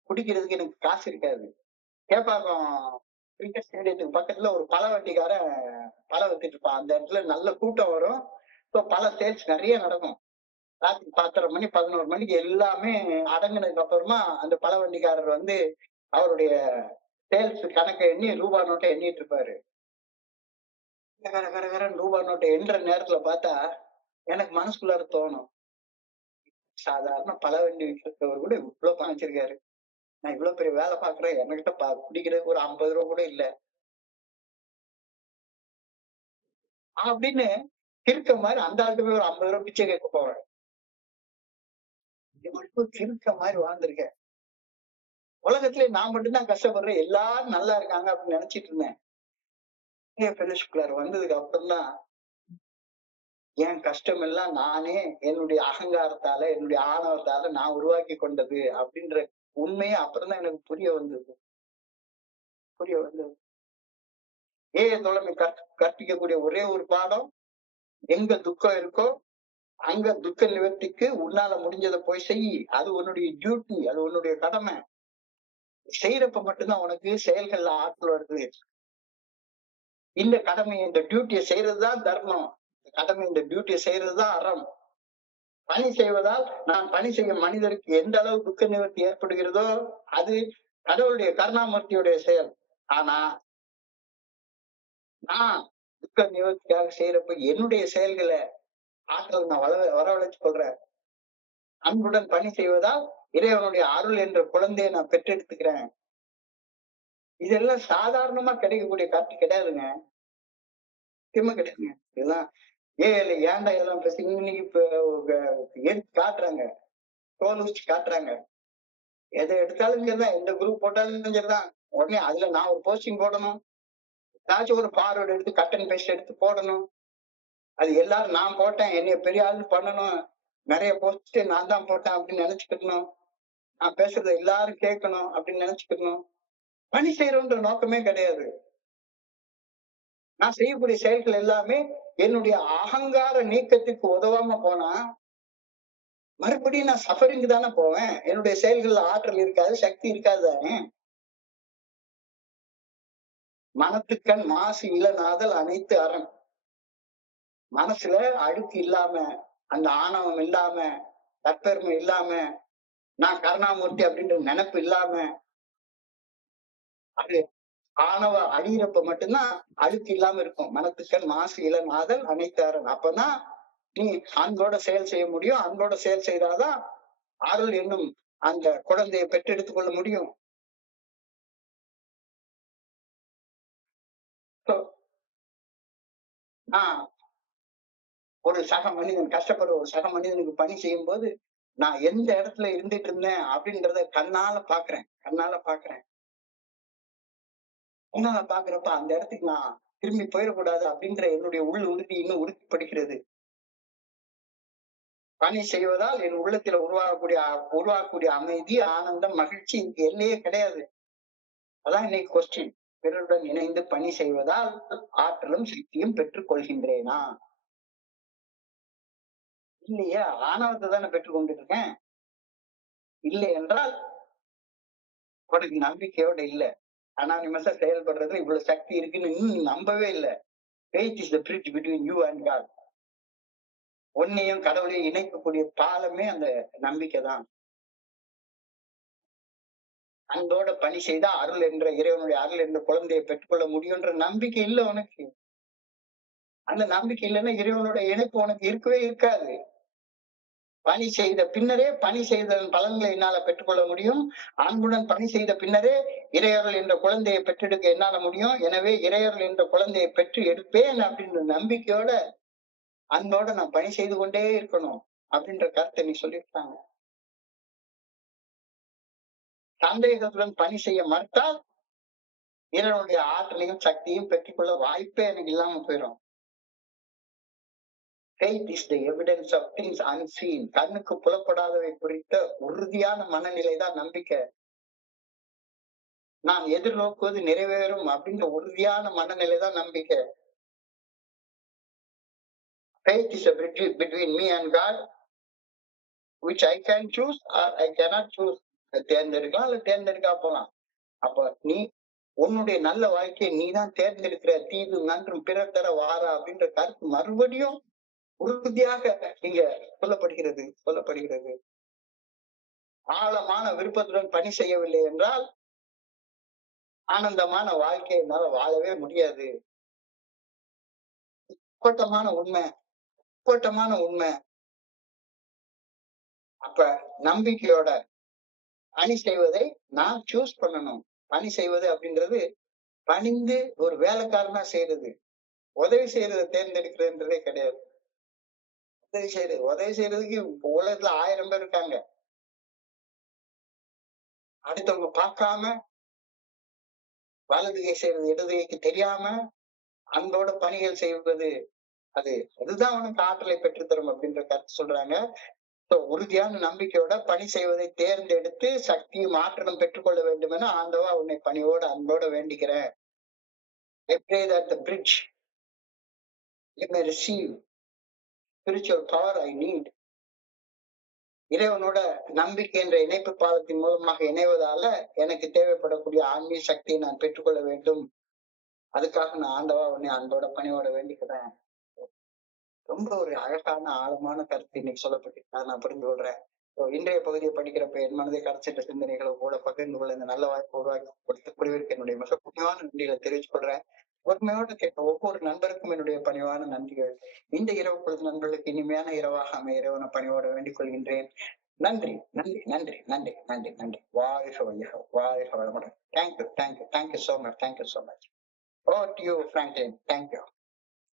குடிக்கிறதுக்கு எனக்கு காசு இருக்காது. கேப்பாக்கம் கிரிக்கெட் ஸ்டேடியத்துக்கு பக்கத்துல ஒரு பழ வண்டிக்காரன் பழம் வித்துட்டு இருப்பான். அந்த இடத்துல நல்ல கூட்டம் வரும். இப்போ பல சேல்ஸ் நிறைய நடக்கும். ராத்திரி 10:30 மணி 11 மணிக்கு எல்லாமே அடங்குனதுக்கு அப்புறமா அந்த பழ வண்டிக்காரர் வந்து அவருடைய சேல்ஸ் கணக்கை எண்ணி ரூபா நோட்டை எண்ணிட்டு இருப்பாரு. கர கர கரன்னு ரூபா நோட்டை எண்ணுற நேரத்துல பார்த்தா எனக்கு மனசுக்குள்ளார தோணும், சாதாரண பழ வண்டி விற்கிறவர் கூட இவ்வளவு பணம் வச்சிருக்காரு. நான் இவ்வளவு பெரிய வேலை பாக்குறேன், என்கிட்ட குடிக்கிறதுக்கு ஒரு 50 ரூபா கூட இல்ல அப்படின்னு கிறுக்க மாதிரி அந்த ஆளுக்கு போய் ஒரு 50 ரூபா பிச்சை கேட்க போவேன். இவ்வளவு கிறுக்க மாதிரி வாழ்ந்திருக்கேன். உலகத்திலே நான் மட்டும்தான் கஷ்டப்படுறேன், எல்லாரும் நல்லா இருக்காங்க அப்படின்னு நினைச்சிட்டு இருந்தேன். ஃபெலோஷிப்குள்ளார வந்ததுக்கு அப்புறம் தான் என் கஷ்டம் எல்லாம் நானே என்னுடைய அகங்காரத்தால என்னுடைய ஆணவத்தால நான் உருவாக்கி கொண்டது அப்படின்ற உண்மையை அப்புறம் தான் எனக்கு புரிய வந்தது. தோழமை கற்பிக்கக்கூடிய ஒரே ஒரு பாடம், எங்க துக்கம் இருக்கோ அங்க துக்க நிவர்த்திக்கு உன்னால முடிஞ்சதை போய் செய். அது உன்னுடைய டியூட்டி, அது உன்னுடைய கடமை. செய்யறப்ப மட்டும்தான் உனக்கு செயல்கள்ல ஆற்றல் வருது. இந்த கடமையை இந்த டியூட்டியை செய்யறதுதான் தர்மம், இந்த கடமை இந்த டியூட்டியை செய்யறதுதான் அறம். பணி செய்வதால் நான் பணி செய்யும் மனிதருக்கு எந்த அளவு துக்க நிவர்த்தி ஏற்படுகிறதோ அது கடவுளுடைய கருணாமூர்த்தியுடைய செயல். ஆனா நான் துக்க நிவர்த்திக்காக செய்யறப்ப என்னுடைய செயல்களை ஆற்றல் நான் வரவழைச்சு கொள்றேன். அன்புடன் பணி செய்வதால் இறைவனுடைய அருள் என்ற குழந்தையை நான் பெற்றெடுத்துக்கிறேன். இதெல்லாம் சாதாரணமா கிடைக்கக்கூடிய காட்சி கிடையாதுங்க, முக்கியமா கிடைக்குங்க. இதெல்லாம் ஏன்டா இதெல்லாம் பேசி இன்னைக்கு எடுத்து காட்டுறாங்க, தோல் ஊச்சி காட்டுறாங்க. எதை எடுத்தாலும் சரிதான், எந்த குரூப் போட்டாலும் சரிதான், உடனே அதுல நான் ஒரு போஸ்டிங் போடணும், ஏதாச்சும் ஒரு ஃபார்வர்டு எடுத்து கட் அண்ட் பேஸ்ட் எடுத்து போடணும். அது எல்லாரும் நான் போட்டேன், என்னைய பெரிய ஆளு பண்ணணும், நிறைய போஸ்ட் நான் தான் போட்டேன் அப்படின்னு நினைச்சுக்கணும், நான் பேசுறத எல்லாரும் கேட்கணும் அப்படின்னு நினைச்சுக்கணும். பணி செய்யறோன்ற நோக்கமே கிடையாது. நான் செய்யக்கூடிய செயல்கள் எல்லாமே என்னுடைய அகங்கார நீக்கத்துக்கு உதவாம போனா மறுபடியும் நான் சஃபரிங்கு தானே போவேன். என்னுடைய செயல்கள்ல ஆற்றல் இருக்காது, சக்தி இருக்காது தானே. மனத்துக்கண் மாசு இளநாதல் அனைத்து அறம். மனசுல அழுக்கு இல்லாம, அந்த ஆணவம் இல்லாம, தற்பெருமை இல்லாம, நான் கருணாமூர்த்தி அப்படின்ற நினைப்பு இல்லாம, அது ஆணவ அழியிறப்ப மட்டும்தான் அழுக்கு இல்லாம இருக்கும். மனத்துக்கண் மாசு இளநாதல் அனைத்து அறம். அப்பதான் நீ அன்போட செயல் செய்ய முடியும். அன்போட செயல் செய்தாதான் அருள் என்னும் அந்த குழந்தையை பெற்றெடுத்துக் கொள்ள முடியும். நான் ஒரு சக மனிதன் கஷ்டப்படுற ஒரு சக மனிதனுக்கு பணி செய்யும் போது நான் எந்த இடத்துல இருந்துட்டு இருந்தேன் அப்படின்றத கண்ணால பாக்குறேன். கண்ணால பாக்குறப்ப அந்த இடத்துக்கு நான் திரும்பி போயிடக்கூடாது அப்படின்ற என்னுடைய உள் உறுதி இன்னும் உறுதிப்படுகிறது. பணி செய்வதால் என் உள்ளத்துல உருவாகக்கூடிய அமைதி, ஆனந்தம், மகிழ்ச்சி இதுக்கு எல்லையே கிடையாது. அதான் இன்னைக்கு கொஸ்டின். பிறருடன் இணைந்து பணி செய்வதால் ஆற்றலும் சக்தியும் பெற்றுக் கொள்கின்றேனா? இல்லையா? ஆணவத்தை தானே பெற்றுக் கொண்டுட்டு இருக்கேன். இல்லை என்றால் உனக்கு நம்பிக்கையோட இல்ல, அனானிமஸா செயல்படுறதுல இவ்வளவு சக்தி இருக்குன்னு நீ நம்பவே இல்லை. Faith is the bridge between you and God. உன்னையும் கடவுளையும் இணைக்கக்கூடிய பாலமே அந்த நம்பிக்கை தான். அன்போட பணி செய்தா அருள் என்ற இறைவனுடைய அருள் என்ற குழந்தையை பெற்றுக்கொள்ள முடியும்ன்ற நம்பிக்கை இல்லை உனக்கு. அந்த நம்பிக்கை இல்லைன்னா இறைவனோட இணைப்பு உனக்கு இருக்கவே இருக்காது. பணி செய்த பின்னரே பணி செய்ததன் பலன்களை என்னால பெற்றுக்கொள்ள முடியும். அன்புடன் பணி செய்த பின்னரே இறையருள் என்ற குழந்தையை பெற்றெடுக்க என்னால முடியும். எனவே இறையருள் என்ற குழந்தையை பெற்று எடுப்பேன் அப்படின்ற நம்பிக்கையோட அன்போட நான் பணி செய்து கொண்டே இருக்கணும் அப்படின்ற கருத்தை நீ சொல்லியிருக்காங்க. சந்தேகத்துடன் பணி செய்ய மறுத்தால் இறைவனுடைய ஆற்றலையும் சக்தியும் பெற்றுக்கொள்ள வாய்ப்பே எனக்கு இல்லாம போயிடும். Faith is the evidence of things unseen. கண்ணுக்கு புலப்படாதவை குறித்த உறுதியான மனநிலை தான் நம்பிக்கை. நான் எதிர்நோக்குவது நிறைவேறும் அப்படின்ற உறுதியான மனநிலை தான் நம்பிக்கை. Faith is a bridge between me and God, which I can choose or I cannot choose. தேர்ந்தெடுக்கலாம் இல்ல தேர்ந்தெடுக்கா போலாம். அப்ப நீ உன்னுடைய நல்ல வாழ்க்கையை நீதான் தேர்ந்தெடுக்கிற, தீது நன்றும் பிறர் தர வாரா அப்படின்ற கருத்து மறுபடியும் உறுதியாக இங்க சொல்லப்படுகிறது. ஆழமான விருப்பத்துடன் பணி செய்யவில்லை என்றால் ஆனந்தமான வாழ்க்கையை என்னால வாழவே முடியாது. உட்பட்டமான உண்மை. அப்ப நம்பிக்கையோட பணி செய்வதை நான் சூஸ் பண்ணணும். பணி செய்வது அப்படின்றது பணிந்து ஒரு வேலைக்காரனா செய்யறது, உதவி செய்யறதை தேர்ந்தெடுக்கிறதுன்றதே கிடையாது. உதவி செய்யறதுக்கு உலகத்துல 1000 பேர் இருக்காங்க. அடுத்தவங்க பார்க்காம, வலது கை செய்யறது இடது கைக்கு தெரியாம அன்போட பணிகள் செய்வது, அதுதான் உனக்கு ஆற்றலை பெற்றுத்தரும் அப்படின்ற கருத்து சொல்றாங்க. உறுதியான நம்பிக்கையோட பணி செய்வதை தேர்ந்தெடுத்து சக்தியும் ஆற்றலும் பெற்றுக்கொள்ள வேண்டும் என ஆண்டவா உன்னை பணியோட அன்போட வேண்டிக்கிறேன். I pray that the bridge you may receive spiritual power I need. இறைவனோட நம்பிக்கை என்ற இணைப்பு பாலத்தின் மூலமாக இணைவதால எனக்கு தேவைப்படக்கூடிய ஆன்மீக சக்தியை நான் பெற்றுக்கொள்ள வேண்டும். அதுக்காக நான் ஆண்டவா உன்னை அன்போட பணியோட வேண்டிக்கிறேன். ரொம்ப ஒரு அழகான ஆழமான கருத்து இன்னைக்கு சொல்லப்பட்டு நான் புரிந்து கொள்றேன். இன்றைய பகுதியை படிக்கிறப்ப என் மனதை கடைச்சிட்ட சிந்தனைகளை கூட பகிர்ந்து கொள்ள இந்த நல்ல வாய்ப்பு உருவாக்கி கொடுத்த குழுவிற்கு என்னுடைய மிக முக்கியமான நன்றிகளை தெரிவித்துக் கொள்றேன். உண்மையோடு கேட்ட ஒவ்வொரு நண்பருக்கும் என்னுடைய பணிவான நன்றிகள். இந்த இரவு பொழுது நண்பர்களுக்கு இனிமையான இரவாக அமைய இறைவன பணியோட வேண்டிக் கொள்கின்றேன். நன்றி நன்றி நன்றி நன்றி நன்றி நன்றி. வாழ்க வையகம், வாழ்க வளமுடன். Thank you thank you thank you so much. Thank you so much. Over to you Franklin. Thank you.